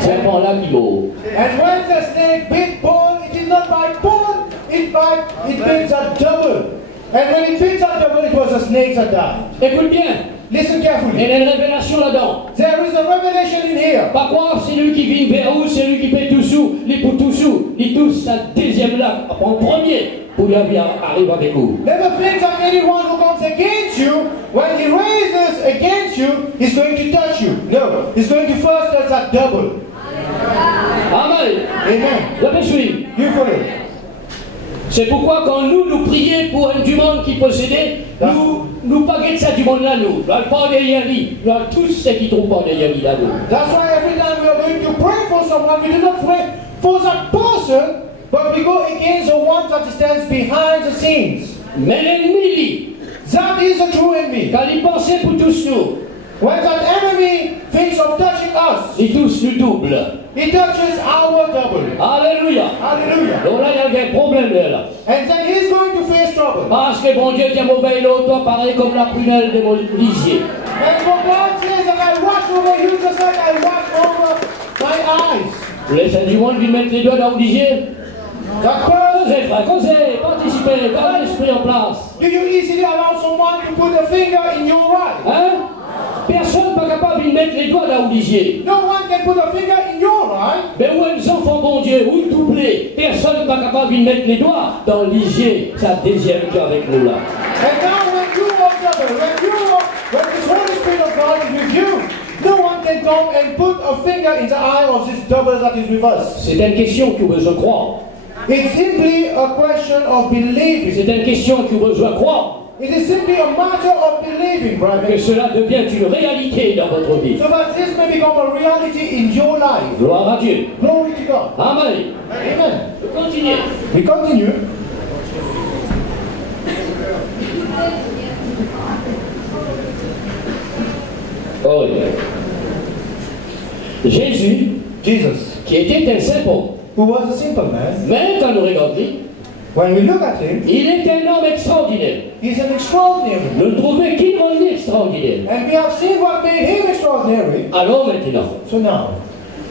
Serpent-là qui mord. And when the snake bit Paul, it did not bite Paul, it bit that double. And when it bit that double, it was a snake that died. Écoute bien, Listen il carefully. y a une révélation là-dedans. There is a revelation in here. Pas croire, c'est lui qui vit vers où, c'est lui qui paie tout sous, les pour tout sous, il touche sa deuxième là, en premier, pour lui arriver avec vous. Never think that anyone who comes against you, when he raises against you, he's going to touch you. No, he's going to first touch that double. Amen. Amen. Je me suis. You follow. C'est pourquoi quand nous prions pour un du monde qui possédait, nous pas guetter ça du monde là, nous. Nous n'avons pas derrière lui. Nous avons tous ceux qui ne trouvent pas derrière lui là, nous. That's why every time we are going to pray for someone, we do not pray for that person, but we go against the one that stands behind the scenes. Mais l'ennemi, lui, That is the true enemy. quand il pensait pour tous nous, When that enemy thinks of touching us, il touche le double. he touches our double. Alléluia. Hallelujah. Donc là, il y a un problème là. And then he's going to face trouble. Parce que bon Dieu tient mauvais l'autre, toi pareil comme la prunelle de mon lisier. And for God says that I watch over you just like I watch over my eyes. Les saints du monde lui mettent les doigts dans le lisier. That person, Causez, frère, causez, participez, gardez l'esprit en place. do you easily allow someone to put a finger in your eye? Hein? Personne n'est pas capable de mettre les doigts dans le lisier. No one can put a finger in your eye. Mais où est les enfants, bon Dieu, où le doublé? Personne n'est pas capable de mettre les doigts dans le lisier. C'est un deuxième cas avec nous là. And now when you are trouble, when the Holy Spirit of God is with you, no one can come and put a finger in the eye of this double that is with us. C'est une question qui vous besoin de croire. It's simply a question of believing. C'est une question qui vous besoin de croire. It is simply a matter of believing, Que brother. cela devienne une réalité dans votre vie. So that this may become a reality in your life. Gloire à Dieu. Glory to God. Amen. Amen. Continuez. We continue. Oh, oui. Jésus, Jesus, qui était un saint homme, who was a simple man, même quand nous regardons, when we look at him, il est un homme extraordinaire. he's an extraordinary man. Nous ne trouvons qu'il rendait extraordinaire. And we have seen what made him extraordinary. Alors maintenant, So now,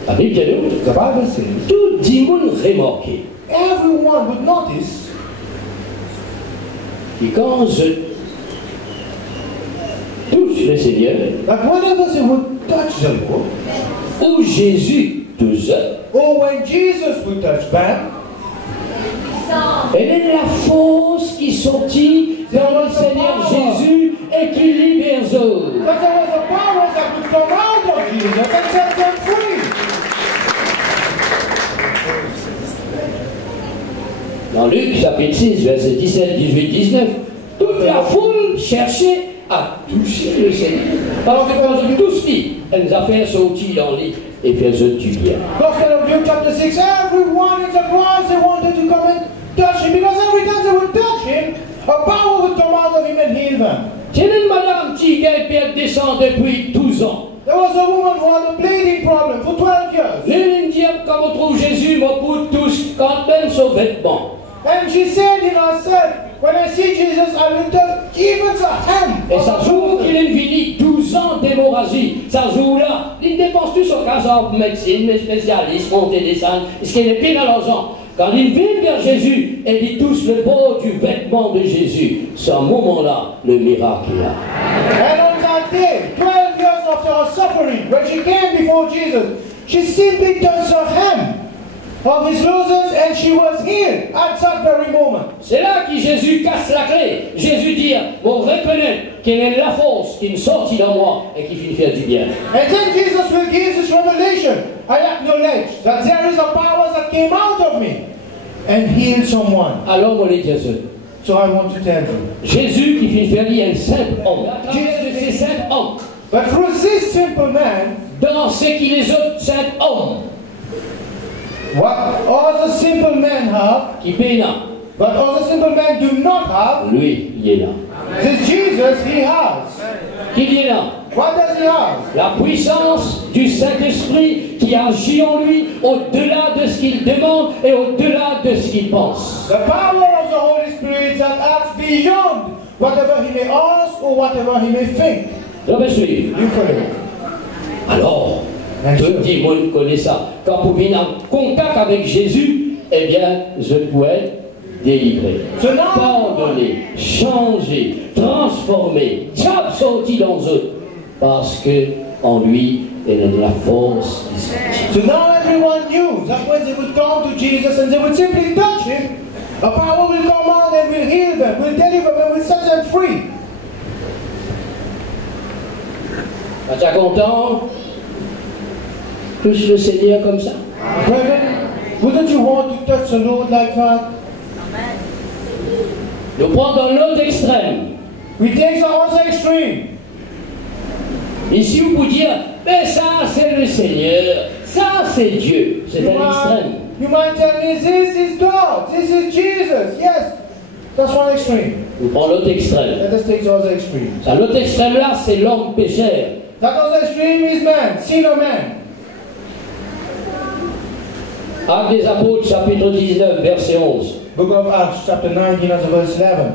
la Bible dit nous, the Bible says, tout le monde remarqué everyone would notice que quand je touche le Seigneur, that whenever they would touch the Lord, ou Jésus touche, or when Jesus would touch them, elle est la force qui sortit dans le Seigneur Jésus et qui libère eux. that there was a power that would come out of Jesus and set them free. Dans Luc chapitre 6, verset 17, 18, 19, toute la foule cherchait à toucher le Seigneur. Alors que tous dit, elles a fait sortir dans lit et faisait du bien. Gospel of Luke chapter 6, everyone in the crowd, they wanted to come and touch him, because every time they would touch him, a power would come out of him and heal them. C'est une madame qui est descend depuis 12 ans. There was a woman who had a bleeding problem for 12 years. L'Indien, quand on trouve Jésus, mon poutre touche quand même son vêtement. And she said in herself, when I see Jesus, I will touch even the hem. Et ça joue qu'il est fini 12 ans d'hémorragie. Ça joue là. Il dépense tout son cas en médecine, les spécialistes, monter des descendre. Est-ce qu'il est pire à l'argent? Quand il vient vers Jésus et il touche le bord du vêtement de Jésus, c'est à ce moment-là le miracle est là. And on that day, 12 years after her suffering, when she came before Jesus, she simply touched the hem of his clothes and she was healed at that very moment. C'est là que Jésus casse la clé. Jésus dit, on reconnaît qu'il y a la force qui est sortie dans moi et qui finit faire du bien. And then Jesus will give this revelation. I acknowledge that there is a power that came out of me and healed someone. Alors, mon Dieu, So I want to tell you. Jésus qui finit faire dire un simple homme. À travers de ces simples hommes, But through this simple man, dans ce qui les autres simples hommes, what all the simple men have, qui pénent, but all the simple men do not have, lui, il est là. this Jesus he has. Qu'il est là. What does he have? La puissance du Saint-Esprit qui agit en lui au-delà de ce qu'il demande et au-delà de ce qu'il pense. The power of the Holy Spirit that acts beyond whatever he may ask or whatever he may think. Je me suis. You follow? Alors, tout le monde connaît ça. Quand vous venez en contact avec Jésus, eh bien, je peux être délivré, pardonné, changé, transformé, diable sorti dans eux, parce que en lui, il y a de la force qui sortit. So now everyone knew that when they would come to Jesus and they would simply touch him, a power will come out and will heal them, will deliver them, will set them free. Es-tu content? Touche le Seigneur comme ça. Brethren, wouldn't you want to touch the Lord like that? Nous prenons dans l'autre extrême. We take the other extreme. Ici, vous pouvez dire, mais ça, c'est le Seigneur, ça, c'est Dieu. C'est un extrême. You might tell me, this is God, this is Jesus. Yes, that's one extreme. Nous prenons l'autre extrême. Let us take the other extreme. À l'autre extrême là, c'est l'homme pécheur That other extreme is man, sinner man. Actes des Apôtres, chapitre 19, verset 11. Book of Acts, chapter 19, and verse 11.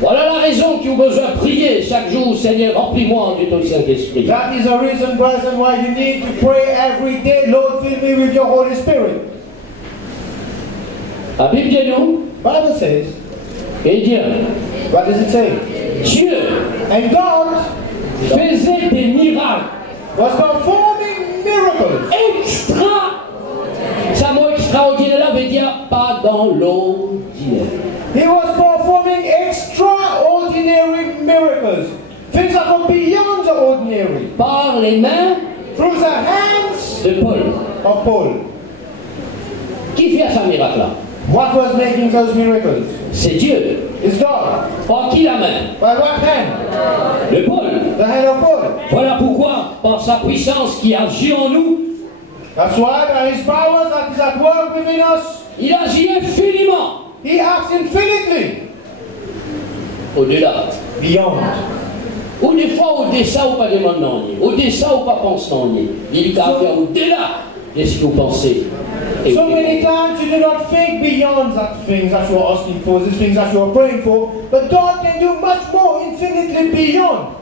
Voilà la raison qui ont besoin de prier chaque jour, Seigneur, remplis-moi de ton Saint-Esprit. That is the reason, brothers, and why you need to pray every day. Lord, fill me with your Holy Spirit. La Bible dit nous, Bible says, et Dieu, what does it say? Dieu And God faisait des miracles was performing miracles. Ça mot extraordinaire là veut dire pas dans l'ordinaire. He was performing extraordinary miracles. Things that go beyond the ordinary. Par les mains Through the hands de Paul. of Paul. Qui fait ce miracle là? What was making those miracles? C'est Dieu. It's God. Par qui la main? By what hand? De Paul. The hand of Paul. Voilà pourquoi, par sa puissance qui agit en nous, That's why by his powers that is at work within us, il agit infiniment he acts infinitely au-delà. beyond. Ou des fois au-dessus ou pas demandant, au-dessus ou pas pensant, il est au-delà de ce que vous pensez. Et So many times you do not think beyond that things that you are asking for, these things that you are praying for, but God can do much more, infinitely beyond.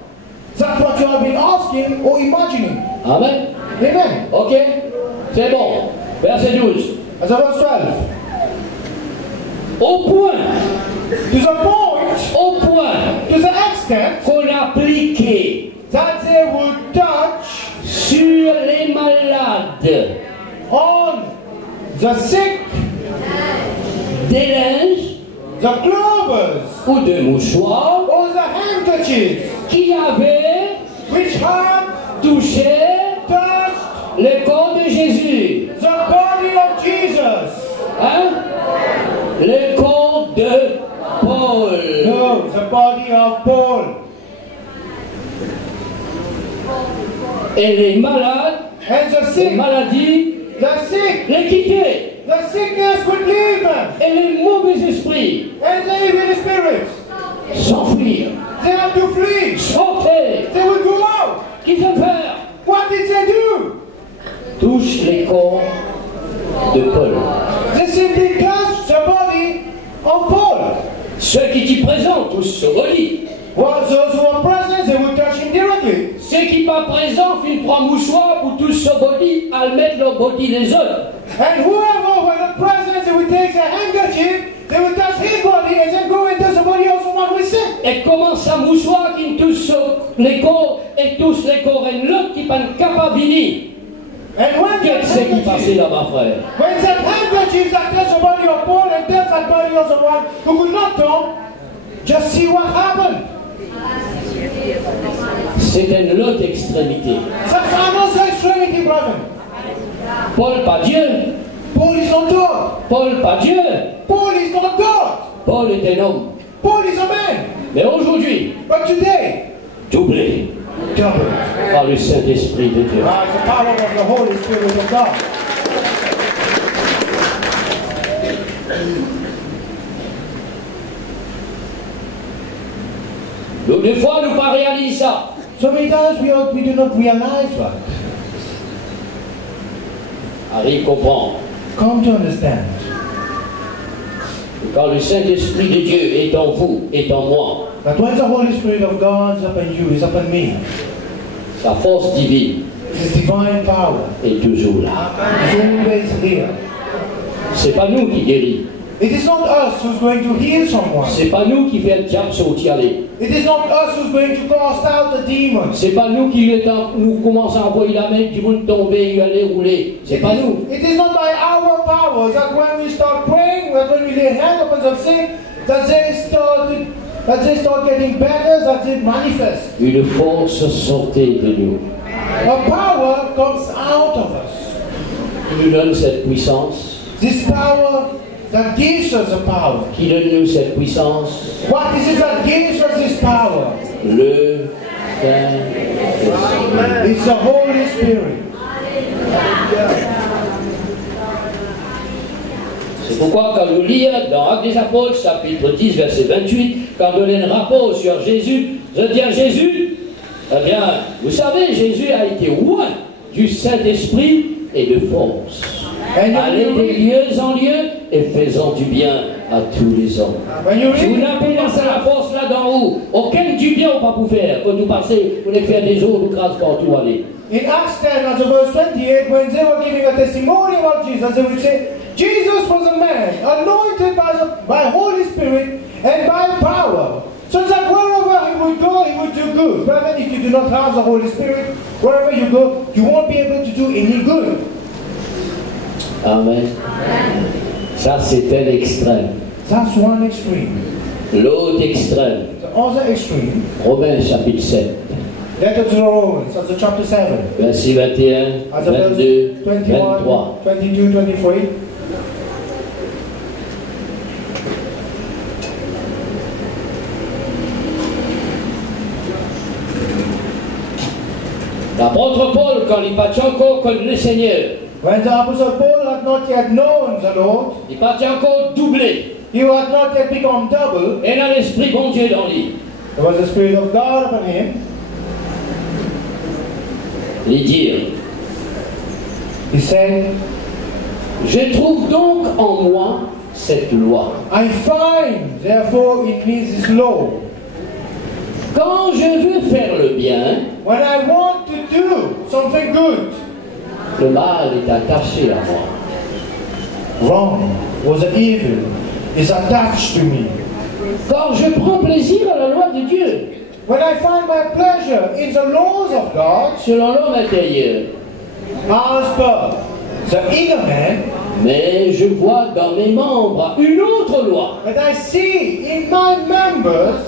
That's what you have been asking or imagining. Amen. Amen. Ok? C'est bon. Verset 12. As a verse 12. Au point, To the point, to the extent qu'on appliquait that they will touch sur les malades on the sick, des linges the clovers, ou de mouchoirs or the handkerchiefs, qui avaient which had touché touched le corps de Jésus. the body of Jesus. Hein? Le corps de Paul. No, the body of Paul. Et les malades, And the les sick, maladies, les quittaient. the sickness would leave them. Et les mauvais esprits And the evil spirits, s'enfuir, they had to flee. sauter. They would go out. Qu'ils ont faire? What did they do? Touche les corps de Paul. They simply touched the body of Paul. Ceux qui t'y présentent, tous se relient. Well, those who were present, they would touch him directly. Ceux qui pas présents, ils prennent mouchoir pour tous se body, à mettre leur body les autres. And whoever were not present, they would take a handkerchief, they would touch his body, and then go and touch the body of someone who is sick. Et commence à mouchoir qui touche les corps, et tous les corps, et l'autre qui pas capable de venir. And when that Qu'est-ce qui passait handkerchief, là-bas, frère? when that handkerchief that touched the body of Paul and touched that body of someone who could not come, just see what happened. C'était une autre extrémité. That's another extremity, brother. Paul, pas Dieu. Paul is not God. Paul, pas Dieu. Paul is not God. Paul est un homme. Paul is a man. Mais aujourd'hui, But today, doublé doubled par le Saint-Esprit de Dieu. by the power of the Holy Spirit of God. Donc, des fois, nous ne pas réaliser ça. So many times we do not realize that. Arrive, comprend. Come to understand. Quand le Saint-Esprit de Dieu est en vous, est en moi, That when the Holy Spirit of God is upon you, is upon me, sa force divine His divine power est toujours là. is always here. C'est pas nous qui guérit. It is not us who's going to heal someone. C'est pas nous qui fait le diable sortir aller. It is not us who's going to cast out the demons. C'est pas nous qui nous commençons à envoyer la main, qui vont tomber, y aller, rouler. C'est pas nous. It is not by our powers that when we start praying, that when we lay hands upon the sick, that they start getting better, that they manifest. Une force sortait de nous. A power comes out of us. Qui nous donne cette puissance. This power that gives us the power. Qui donne nous cette puissance. What is it that gives us this power? Le Saint-Esprit. It's the Holy Spirit. C'est pourquoi quand nous lisons dans Actes des Apôtres, chapitre 10, verset 28, quand on donne un rapport sur Jésus, je dis à Jésus, eh bien, vous savez, Jésus a été loin du Saint-Esprit et de force. Allez de lieu en lieu et faisant du bien à tous les hommes. Si vous n'avez pas la force là-dedans où, aucun du bien on va vous faire. Quand vous passez, vous allez faire des jours, vous grâce partout aller. In Acts 10, as verse 28, when they were giving a testimony about Jesus, they would say, Jesus was a man anointed by Holy Spirit and by power. So that wherever he would go, he would do good. But if you do not have the Holy Spirit, wherever you go, you won't be able to do any good. Amen. Ça, c'est un extrême. That's one extreme. L'autre extrême, The other extreme, Romains chapitre 7, letter to the Romans, that's the chapter 7. verset 21, As the verse 22, 21, 23. 22, 23. L'apôtre Paul, quand il partit encore contre le Seigneur, When the Apostle Paul had not yet known the Lord, il partit encore doublé. he had not yet become double. Et là, l'Esprit bon Dieu dans lui. There was the Spirit of God upon him. Les dire, He said, je trouve donc en moi cette loi. I find, therefore, in me this law. Quand je veux faire le bien, When I want to do something good, le mal est attaché à moi. wrong or the evil is attached to me. Quand je prends plaisir à la loi de Dieu, When I find my pleasure in the laws of God, selon l'homme intérieur, as per the inner man, mais je vois dans mes membres une autre loi but I see in my members,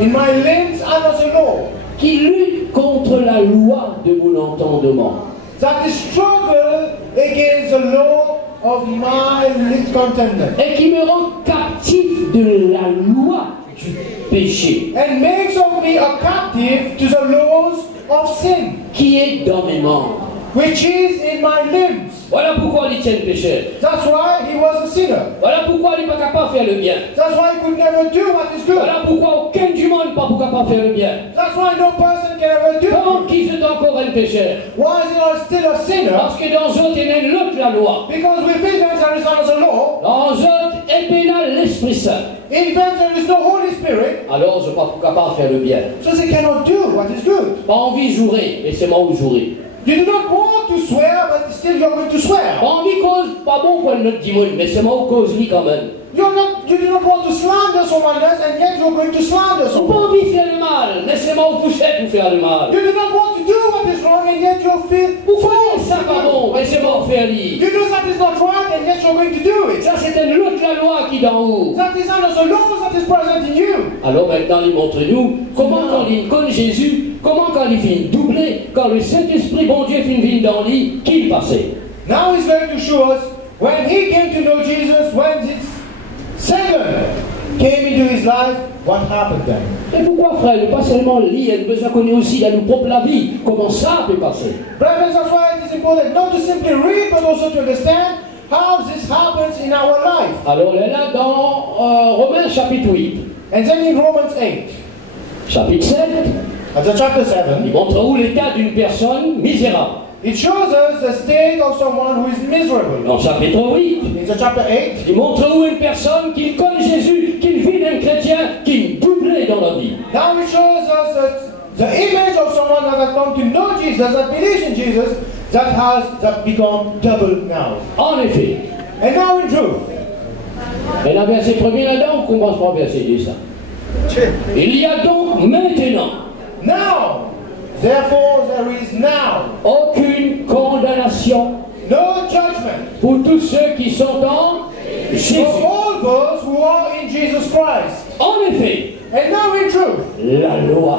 in my limbs, another law qui lutte contre la loi de mon entendement. that is struggle against the law of my contentment Et qui me rend captif de la loi du péché and makes of me a captive to the laws of sin, qui est dans mes membres. which is in my limbs. Voilà pourquoi il tient le pécheur. That's why he was a sinner. Voilà pourquoi il n'est pas capable de faire le bien. That's why he could never do what is good. Voilà pourquoi aucun du monde n'est pas capable de faire le bien. That's why no person can ever do Comment it. qui est encore un pécheur? Why is he not still a sinner? Parce que dans eux, il y a une autre la loi. Because within them there is another law. Dans eux, est pénal l'Esprit Saint. In them there is no Holy Spirit. Alors, je ne suis pas capable de faire le bien. So they cannot do what is good. Pas envie de jouer, mais c'est moi où jouer. You do not want to swear, but still you're going to swear. Pas envie cause, pas bon pour notre dimanche, mais c'est moi où cause lui quand même. You do not want to slander someone else, and yet you're going to slander J'ai pas someone. envie de faire le mal, mais c'est moi où poussez pour faire le mal. You do not want to do what is wrong, and yet you feel Vous faites ça pas bon, mais c'est moi où faire lui. You know that is not right, and yet you're going to do it. Ça, c'est une autre la loi qui est d'en haut. That is another law that is present in you. Alors maintenant, il montre-nous comment quand il connaît Jésus, comment quand il finit doublé, quand le Saint-Esprit, bon Dieu, finit dans lui, qu'il passait. Now he's going to show us when he came to know Jesus, when this Satan came into his life, what happened then. Et pourquoi, frère, ne pas seulement lire, il a besoin qu'on ait aussi dans nos propres la vie, comment ça peut passer. Brothers, that's why it is important not to simply read, but also to understand how this happens in our life. Alors, elle est là dans Romains chapitre 8, And then in Romans 8, chapitre 7, at the chapter il 7, montre où l'état d'une personne misérable. it shows us the state of someone who is miserable. Dans chapitre 8, In the chapter 8, il montre où une personne qui connaît Jésus, qui vit d'un chrétien, qui est doublé dans la vie. now it shows us the image of someone that has come to know Jesus, that believes in Jesus, that become double now. En effet, And now in truth, et la verset premier là-dedans, on commence par verset 10. Il y a donc maintenant now, therefore there is now aucune condamnation no judgment pour tous ceux qui sont en Jésus. for all those who are in Jesus Christ. En effet, And now in truth, la loi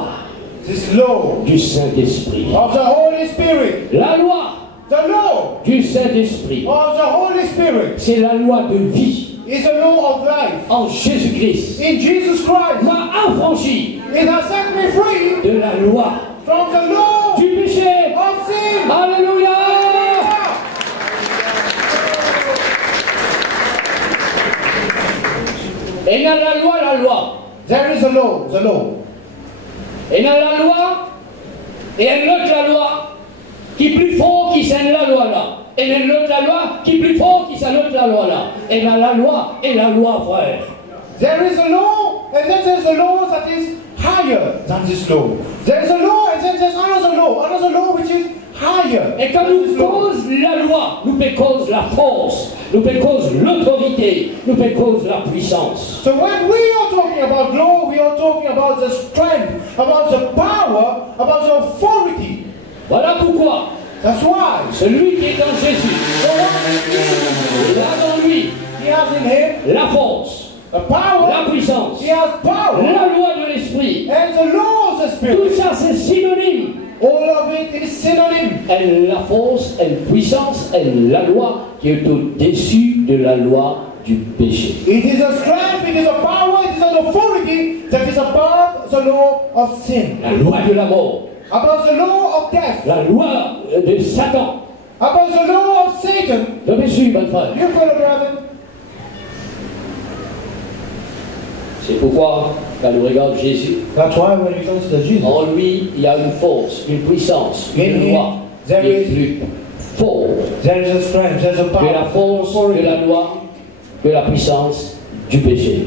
this law du Saint-Esprit, of the Holy Spirit, la loi the law du Saint-Esprit, of the Holy Spirit c'est la loi de vie is a law of life. en Jésus-Christ, In Jesus Christ, m'a affranchi it has set me free de la loi from the law du péché. of sin. Alléluia! dans la loi. There is a law, the law. Et dans la loi, il y a une autre loi qui est plus fort qui c'est la loi là. Et il y a une autre loi qui est plus fort qui c'est l'autre loi là. Et dans la loi, frère. There is a law, and then there's a law that is higher than this law. There is a law, and then there's another law which is higher. Et quand nous cause la loi, nous cause la force, nous cause l'autorité, nous cause la puissance. So when we are talking about law, we are talking about the strength, about the power, about the authority. Voilà pourquoi. That's why. Celui qui est en Jésus, il a dans lui, He has in him la force, the power, la puissance, he has power, la loi de l'esprit. and the law of the Spirit. Tout ça c'est synonyme. All of it is synonym. Elle la force, elle puissance, elle la loi qui est au-dessus de la loi du péché. It is a strength, it is a power, it is an authority that is above the law of sin. La loi de la mort, Above the law of death. la loi de Satan. Above the law of Satan. Je me suis, mon frère. You follow, brother? C'est pourquoi, quand on regarde Jésus, That's why when we consider Jesus, en lui, il y a une force, une puissance, In une him, loi qui there est is- plus forte there is a strength, there is a que power, la force, que la loi, que la puissance du péché.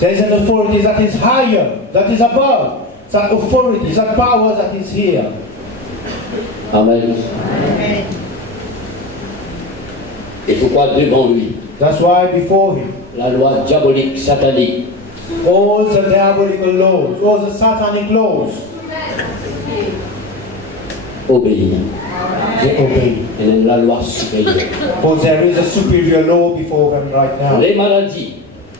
there is an authority that is higher, that is above, that authority, that power that is here. Amen. Et pourquoi devant lui, That's why before him, la loi diabolique, satanique, all the diabolical laws, all the satanic laws, obéit. they obey. Et la loi supérieure. For there is a superior law before them right now. Les maladies,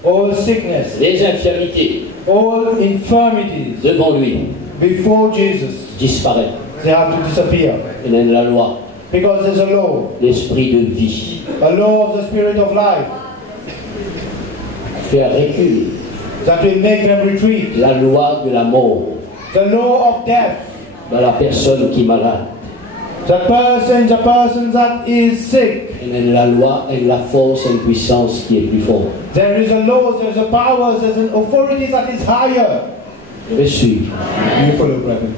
All sickness, les infirmités, all infirmities, devant lui, before Jesus, disparaissent. they have to disappear. Et la loi, Because there's a law, l'esprit de vie, a law of the spirit of life, faire reculer. that will make them retreat. La loi de la mort The law of death, dans la personne qui est malade. the person that is sick. Et la loi et la force et la puissance qui est plus forte. There is a law, there's a power, there's an authority that is higher. Je vais suivre. You follow, brother.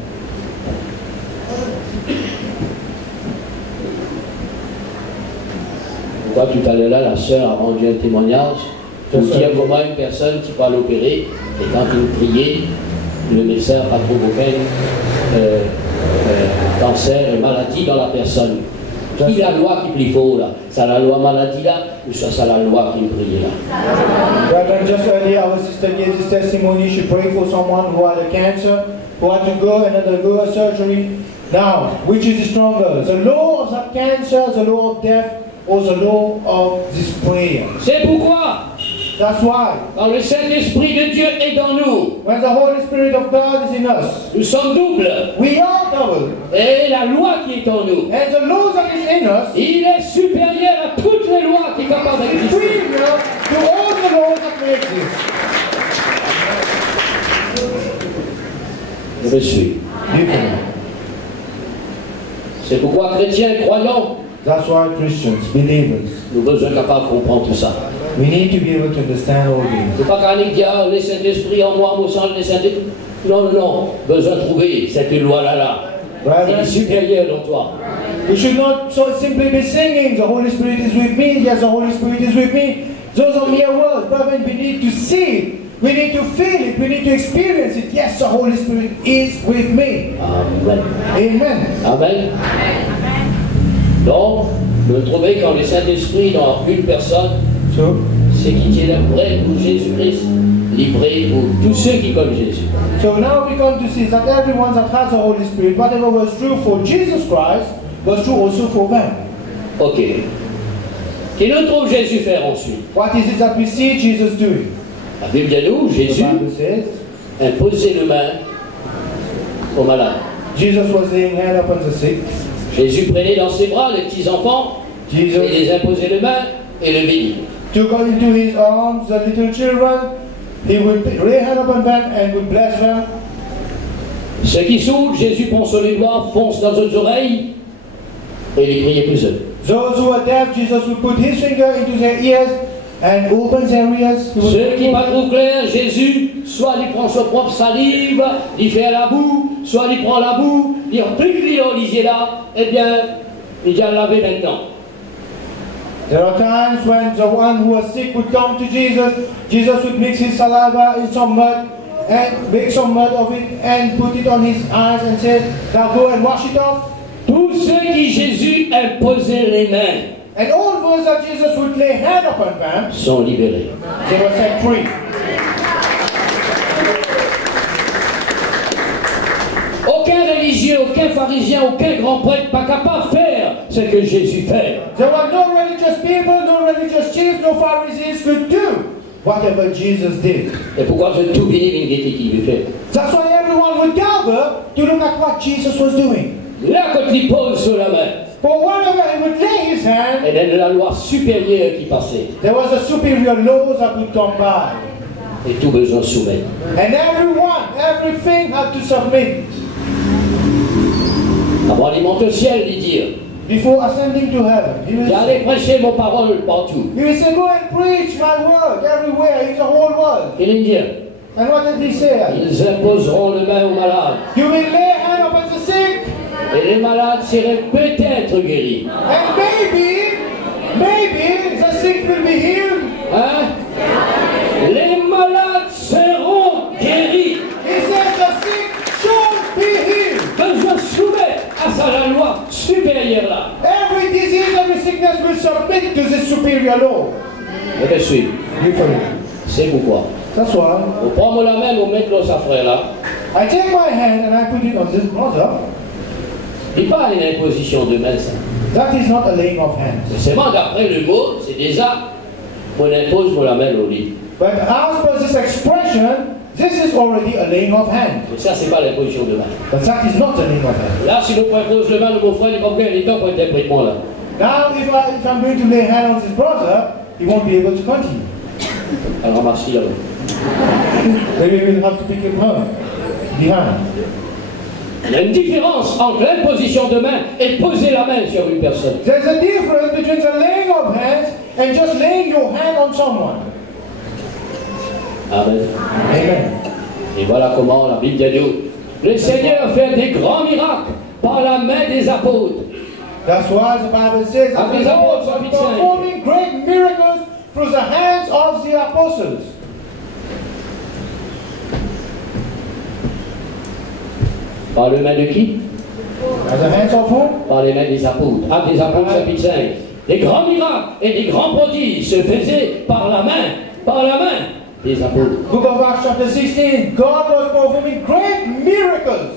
Pourquoi tout à l'heure, la sœur a rendu un témoignage pour dire comment une personne qui va l'opérer, et quand il priait, le médecin n'a pas trouvé aucun cancer et maladie dans la personne. Qui est la loi qui est plus fort là? C'est la loi maladie là, ou ça c'est la loi qui priait là? Brother, just earlier our sister gave this testimony. She prayed for someone who had a cancer, who had to go and undergo a surgery. Now, which is stronger? The law of that cancer, the law of death, or the law of this prayer? C'est pourquoi, That's why, quand le Saint-Esprit de Dieu est dans nous, when the Holy Spirit of God is in us, nous sommes doubles. we are double. Et la loi qui est en nous, And the law that is in us il est supérieur à toutes les lois qui sont capables is d'exister. superior to all the laws that may exist. Je me suis. You can. C'est pourquoi chrétiens, croyants, That's why Christians, believers, nous sommes besoin capables de comprendre tout ça. we need to be able to understand all these. C'est pas qu'un dit, ah, le Saint-Esprit en moi, mon sang, le Saint-Esprit. Non, non, non. Besoin de trouver cette loi-là. Elle est supérieure dans toi. We should not simply be singing, the Holy Spirit is with me, yes, the Holy Spirit is with me. Those are mere words, but we need to see it, we need to feel it, we need to experience it. Yes, the Holy Spirit is with me. Amen. Amen. Amen. Donc, me trouver quand le Saint-Esprit est dans une personne, So, c'est qui tient vrai pour Jésus-Christ, livré pour tous ceux qui connaissent Jésus. so now we come to see that everyone that has the Holy Spirit, whatever was true for Jesus Christ, was true also for them. Ok. Qui nous trouve Jésus faire ensuite? What is it that we see Jesus doing? La Bible dit nous, The Jésus Bible says, imposait les mains aux malades. Jesus was laying hand upon the sick. Jésus prenait dans ses bras les petits enfants, et Jesus les imposait les mains et le bénit. took into his arms the little children. He would lay hand upon them and would bless them. Ceux qui souffrent, Jésus prend sur les doigts, fonce dans leurs oreilles et les priait plus eux. Those who are deaf, Jesus would put his finger into their ears and opens areas. Ceux qui pas trop clair, Jésus, soit il prend son propre salive, il fait la boue, soit il prend la boue, il replique l'olivier là, eh bien, il a lavé maintenant. There are times when the one who was sick would come to Jesus. Jesus would mix his saliva in some mud and make some mud of it and put it on his eyes and said, now go and wash it off. Tous ceux qui Jésus imposait les mains And all those that Jesus would lay hand upon them, sont libérés. they were set free. Aucun religieux, aucun pharisien, aucun grand prêtre pas capable de faire ce que Jésus fait. There were no religious people, no religious chiefs, no Pharisees could do whatever Jesus did. Et pourquoi je tout bénis une gaieté qui lui fait? That's why everyone would gather to look at what Jesus was doing. Là, quand il pose sur la main, For wherever he would lay his hand, et then la loi supérieure qui passait, there was a superior law that would come by. et tout besoin soumettre. And everyone, everything had to submit. Avant il monte au ciel, il dit, Before ascending to heaven, he will j'allais prêcher mon parole partout. say, go and preach my word everywhere in the whole world. Et il dit, And what did he say? ils imposeront les mains aux malades. You will lay hand upon the sick, Et les malades seraient peut-être guéris. and maybe the sick will be healed. Hein? Les malades seront guéris. He said the sick should be healed. Besoin soumettre à ça la loi supérieure là. Every disease, every sickness will submit to this superior law. Et bien suivre. You follow? C'est pourquoi. That's why On prend la main, on met dans sa frère là. I take my hand and I put it on this brother. Il n'est pas une imposition de main ça. That is not a laying of hands. C'est seulement d'après le mot, c'est déjà on impose pour la main au lit. But as per this expression, this is already a laying of hands. Mais ça, c'est pas l'imposition de main. But that is not a laying of hands. Là, si nous imposons le main, mon frère, il va bien les temps pour interpréter là. Now, if I'm going to lay hand on this brother, he won't be able to continue. Alors, ramasse-le. Maybe we'll have to pick him up behind. Il y a une différence entre l'imposition de main et poser la main sur une personne. There's a difference between the laying of hands and just laying your hand on someone. Amen. Amen. Et voilà comment la Bible dit le Seigneur fait des grands miracles par la main des apôtres. That's why the Bible says that the Lord was performing great miracles through the hands of the apostles. Par les mains de qui? By the hands of whom? Par les mains des apôtres. Actes des apôtres, chapitre 5. Des grands miracles et des grands prodiges se faisaient par la main des apôtres. Book of Acts chapter 16, God was performing great miracles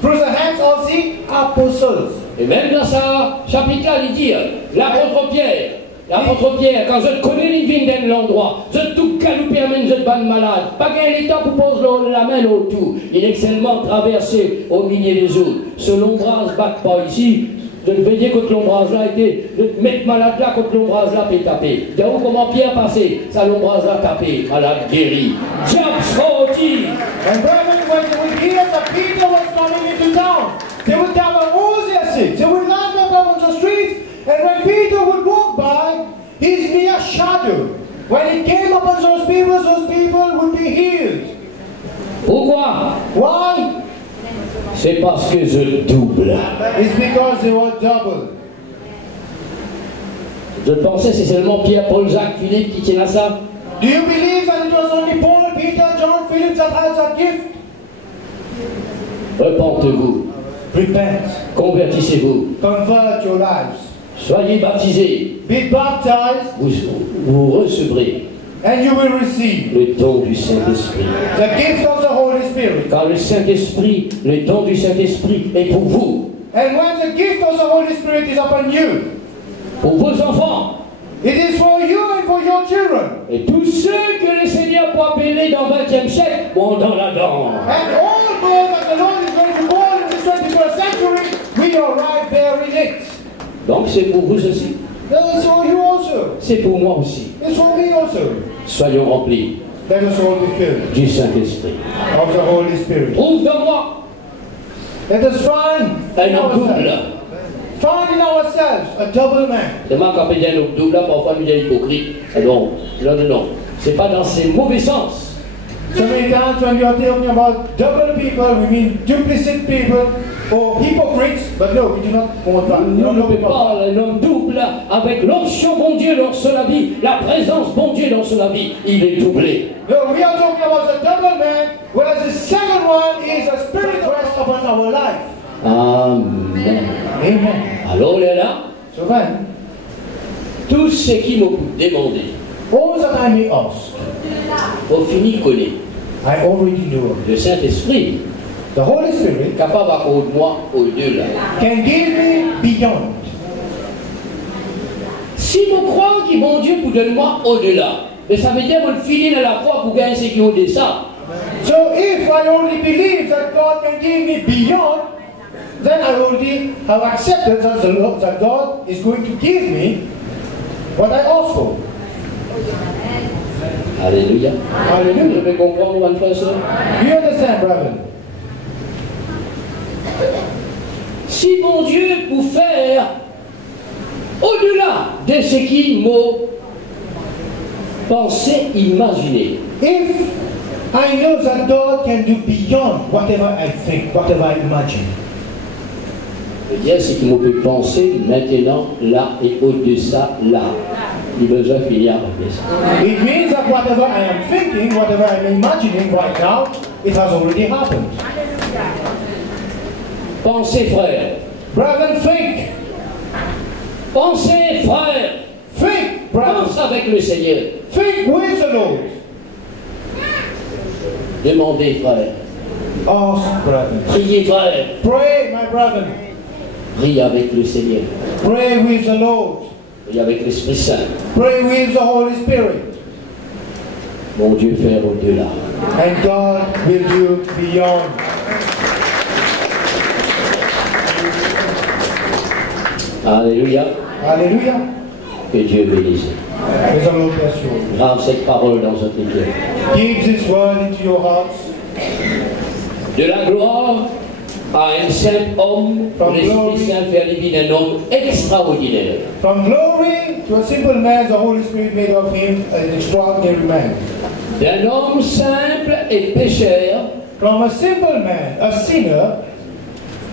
through the hands of the apostles. Et même dans sa chapitre là, il dit, l'apôtre Pierre, quand je connais les vignes d'un l'endroit, je tout calupé amène je ban malade, pas qu'il y ait temps pour poser la main autour, il est excellemment traversé au milieu des autres. Ce l'ombrage bat pas ici, je ne veux dire que l'ombrage là était, de mettre malade là contre l'ombrage là et taper. Dis-vous comment Pierre passait, ça l'ombrage là tapé, malade guéri. Diable sorti. And brethren, when they would hear that Peter was coming into town, they would gather all their sick. They would line them up on the streets, and when Peter would walk by, his mere shadow, when he came upon those people would be healed. Pourquoi? Why? C'est parce que je double. It's because they were double. Je pensais que c'est seulement Pierre, Paul, Jacques, Philippe qui tiennent à ça. Do you believe that it was only Paul, Peter, John, Philip that had that gift? Repentez-vous. Repent. Convertissez-vous. Convert your lives. Soyez baptisés. Be baptized, Vous recevrez and you will receive le don du Saint-Esprit. the gift of the Holy Spirit. Car le Saint-Esprit, le don du Saint-Esprit est pour vous, And when the gift of the Holy Spirit is upon you, pour vos enfants. it is for you and for your children. Et tous ceux que le Seigneur peut appeler dans le 20e siècle vont dans la danse. And all those that the Lord is going to call in this 21st century, we are right there in it. Donc c'est pour vous aussi. It's for you also. C'est pour moi aussi. It's for me also. Soyons remplis Let us all be filled du Saint-Esprit. of the Holy Spirit. Trouve dans moi Let us find un in homme double. ourselves find in ourselves a double man. C'est moi qui ai dit double là, parfois nous disons hypocrite. Non, non, non, non. C'est pas dans ces mauvais sens. So many times when we are talking about double people, we mean duplicit people or hypocrites, but no, we do not want that. Nous ne pouvons pas un homme double avec l'onction bon Dieu dans sa vie, la présence bon Dieu dans sa vie, il est doublé. No, we are talking about a double man, whereas the second one is a spirit of rest upon our life. Amen. Amen. Alors là, So then, tout ce qui m'a demandé, all that I may ask, au fini connaît, I already know. le Saint-Esprit, The Holy Spirit capable d'accorder moi au-delà. can give me beyond. Si vous croyez que mon Dieu vous donne moi au-delà, mais ça veut dire que vous finissez dans la foi pour gagner ce qui est au-delà. So if I already believe that God can give me beyond, then I already have accepted that God is going to give me what I ask for. Alléluia. Vous Hallelujah. devez comprendre, mon frère et soeur. Do you understand, brethren? Si mon Dieu vous faire au-delà de ce qu'il m'a pensé, imaginé, If I know that God can do beyond whatever I think, whatever I imagine, c'est ce qu'il m'a fait penser maintenant, là et au-dessus, là. Il a besoin de finir avec ça. it means that whatever I am thinking, whatever I am imagining right now, it has already happened. Pensez, frère. Brethren, think. Pensez, frère. Think, Pense brethren. avec le Seigneur. Think with the Lord. Demandez, frère. Ask, brethren. Priez, frère. Pray, my brethren. Prie avec le Seigneur. Pray with the Lord. Prie avec l'Esprit Saint. Pray with the Holy Spirit. Mon Dieu faire au-delà. And God will do beyond. Alléluia. Hallelujah. Que Dieu bénisse. May the Lord bless you. Grave cette parole dans votre cœur. Give this word into your hearts. De la gloire à un saint homme, l'Esprit Saint fait divine un homme extraordinaire. From glory to a simple man, the Holy Spirit made of him an extraordinary man. D'un homme simple et pécheur, From a simple man, a sinner,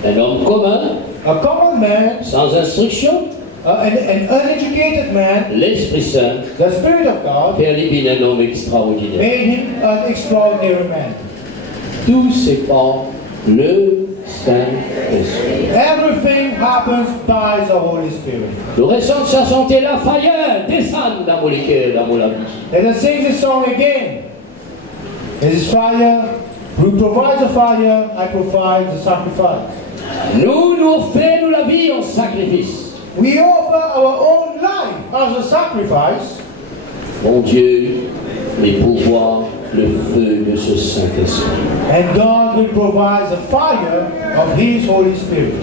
d'un homme commun, a common man, sans instruction, an uneducated man, l'Esprit Saint the Spirit of God fait divine un homme extraordinaire. made him an extraordinary man. Tout c'est par le Saint-Esprit. Everything happens by the Holy Spirit. Nous ressentons sa santé, la fire descend dans mon cœur, dans mon vie. Let us sing this song again. There is fire. Who provides the fire, I provide the sacrifice. Nous faisons la vie en sacrifice. We offer our own life as a sacrifice. Mon Dieu, les pouvoirs, le feu de ce Saint-Esprit. And God will provide the fire of His Holy Spirit.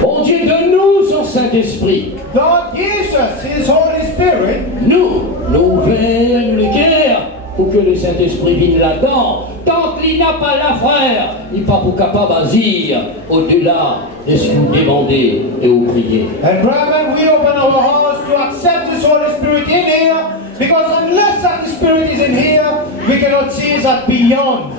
Mon Dieu, donne-nous son Saint-Esprit. God gives us His Holy Spirit. Nous ouvrons le cœur pour que le Saint-Esprit vienne là-dedans. Tant qu'il n'a pas la frère, il n'est pas pour capable d'agir au-delà de ce que vous demandez et vous priez. And brethren, we open our hearts to accept this Holy Spirit in here, because unless that Spirit is in here, we cannot see that beyond.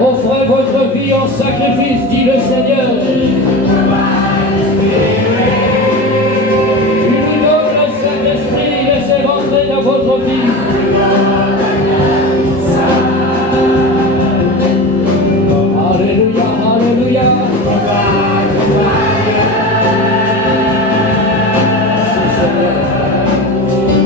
Offrez votre vie en sacrifice, dit le Seigneur. Il vous donne le Saint-Esprit, laissez rentrer dans votre vie. Alléluia, alléluia. Merci, Seigneur.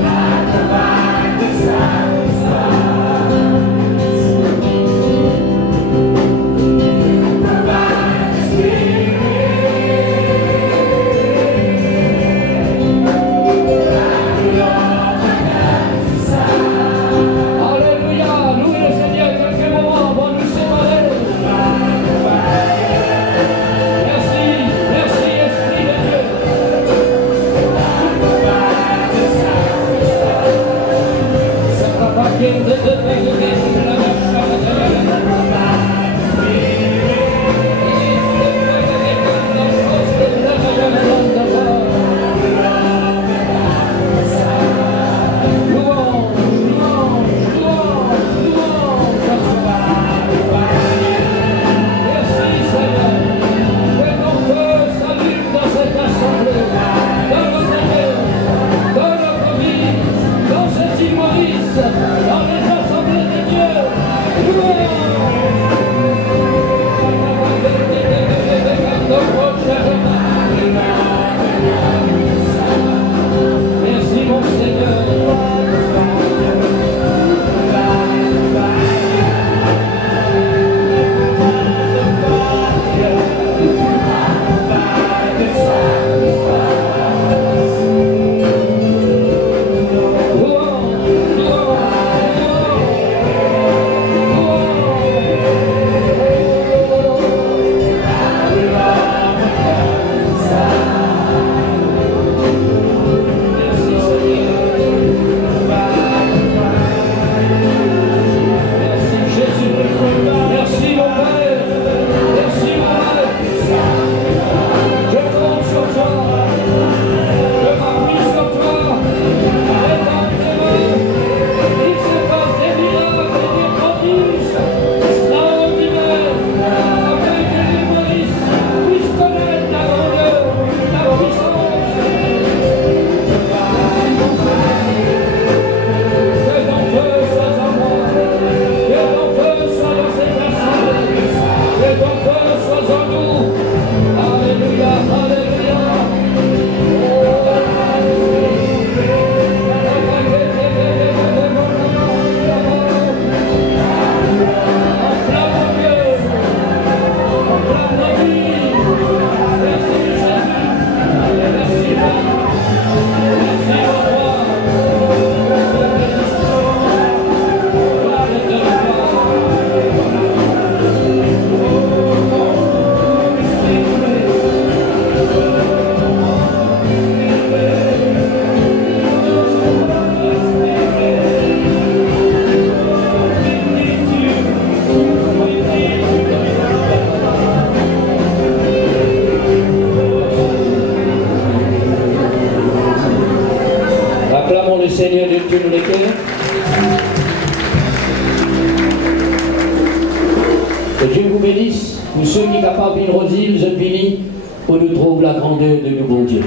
Seigneur de Dieu nous les cœurs. Que Dieu vous bénisse. Pour ceux qui sont capables de redire, je bénis pour nous trouver la grandeur de nos bons Dieu.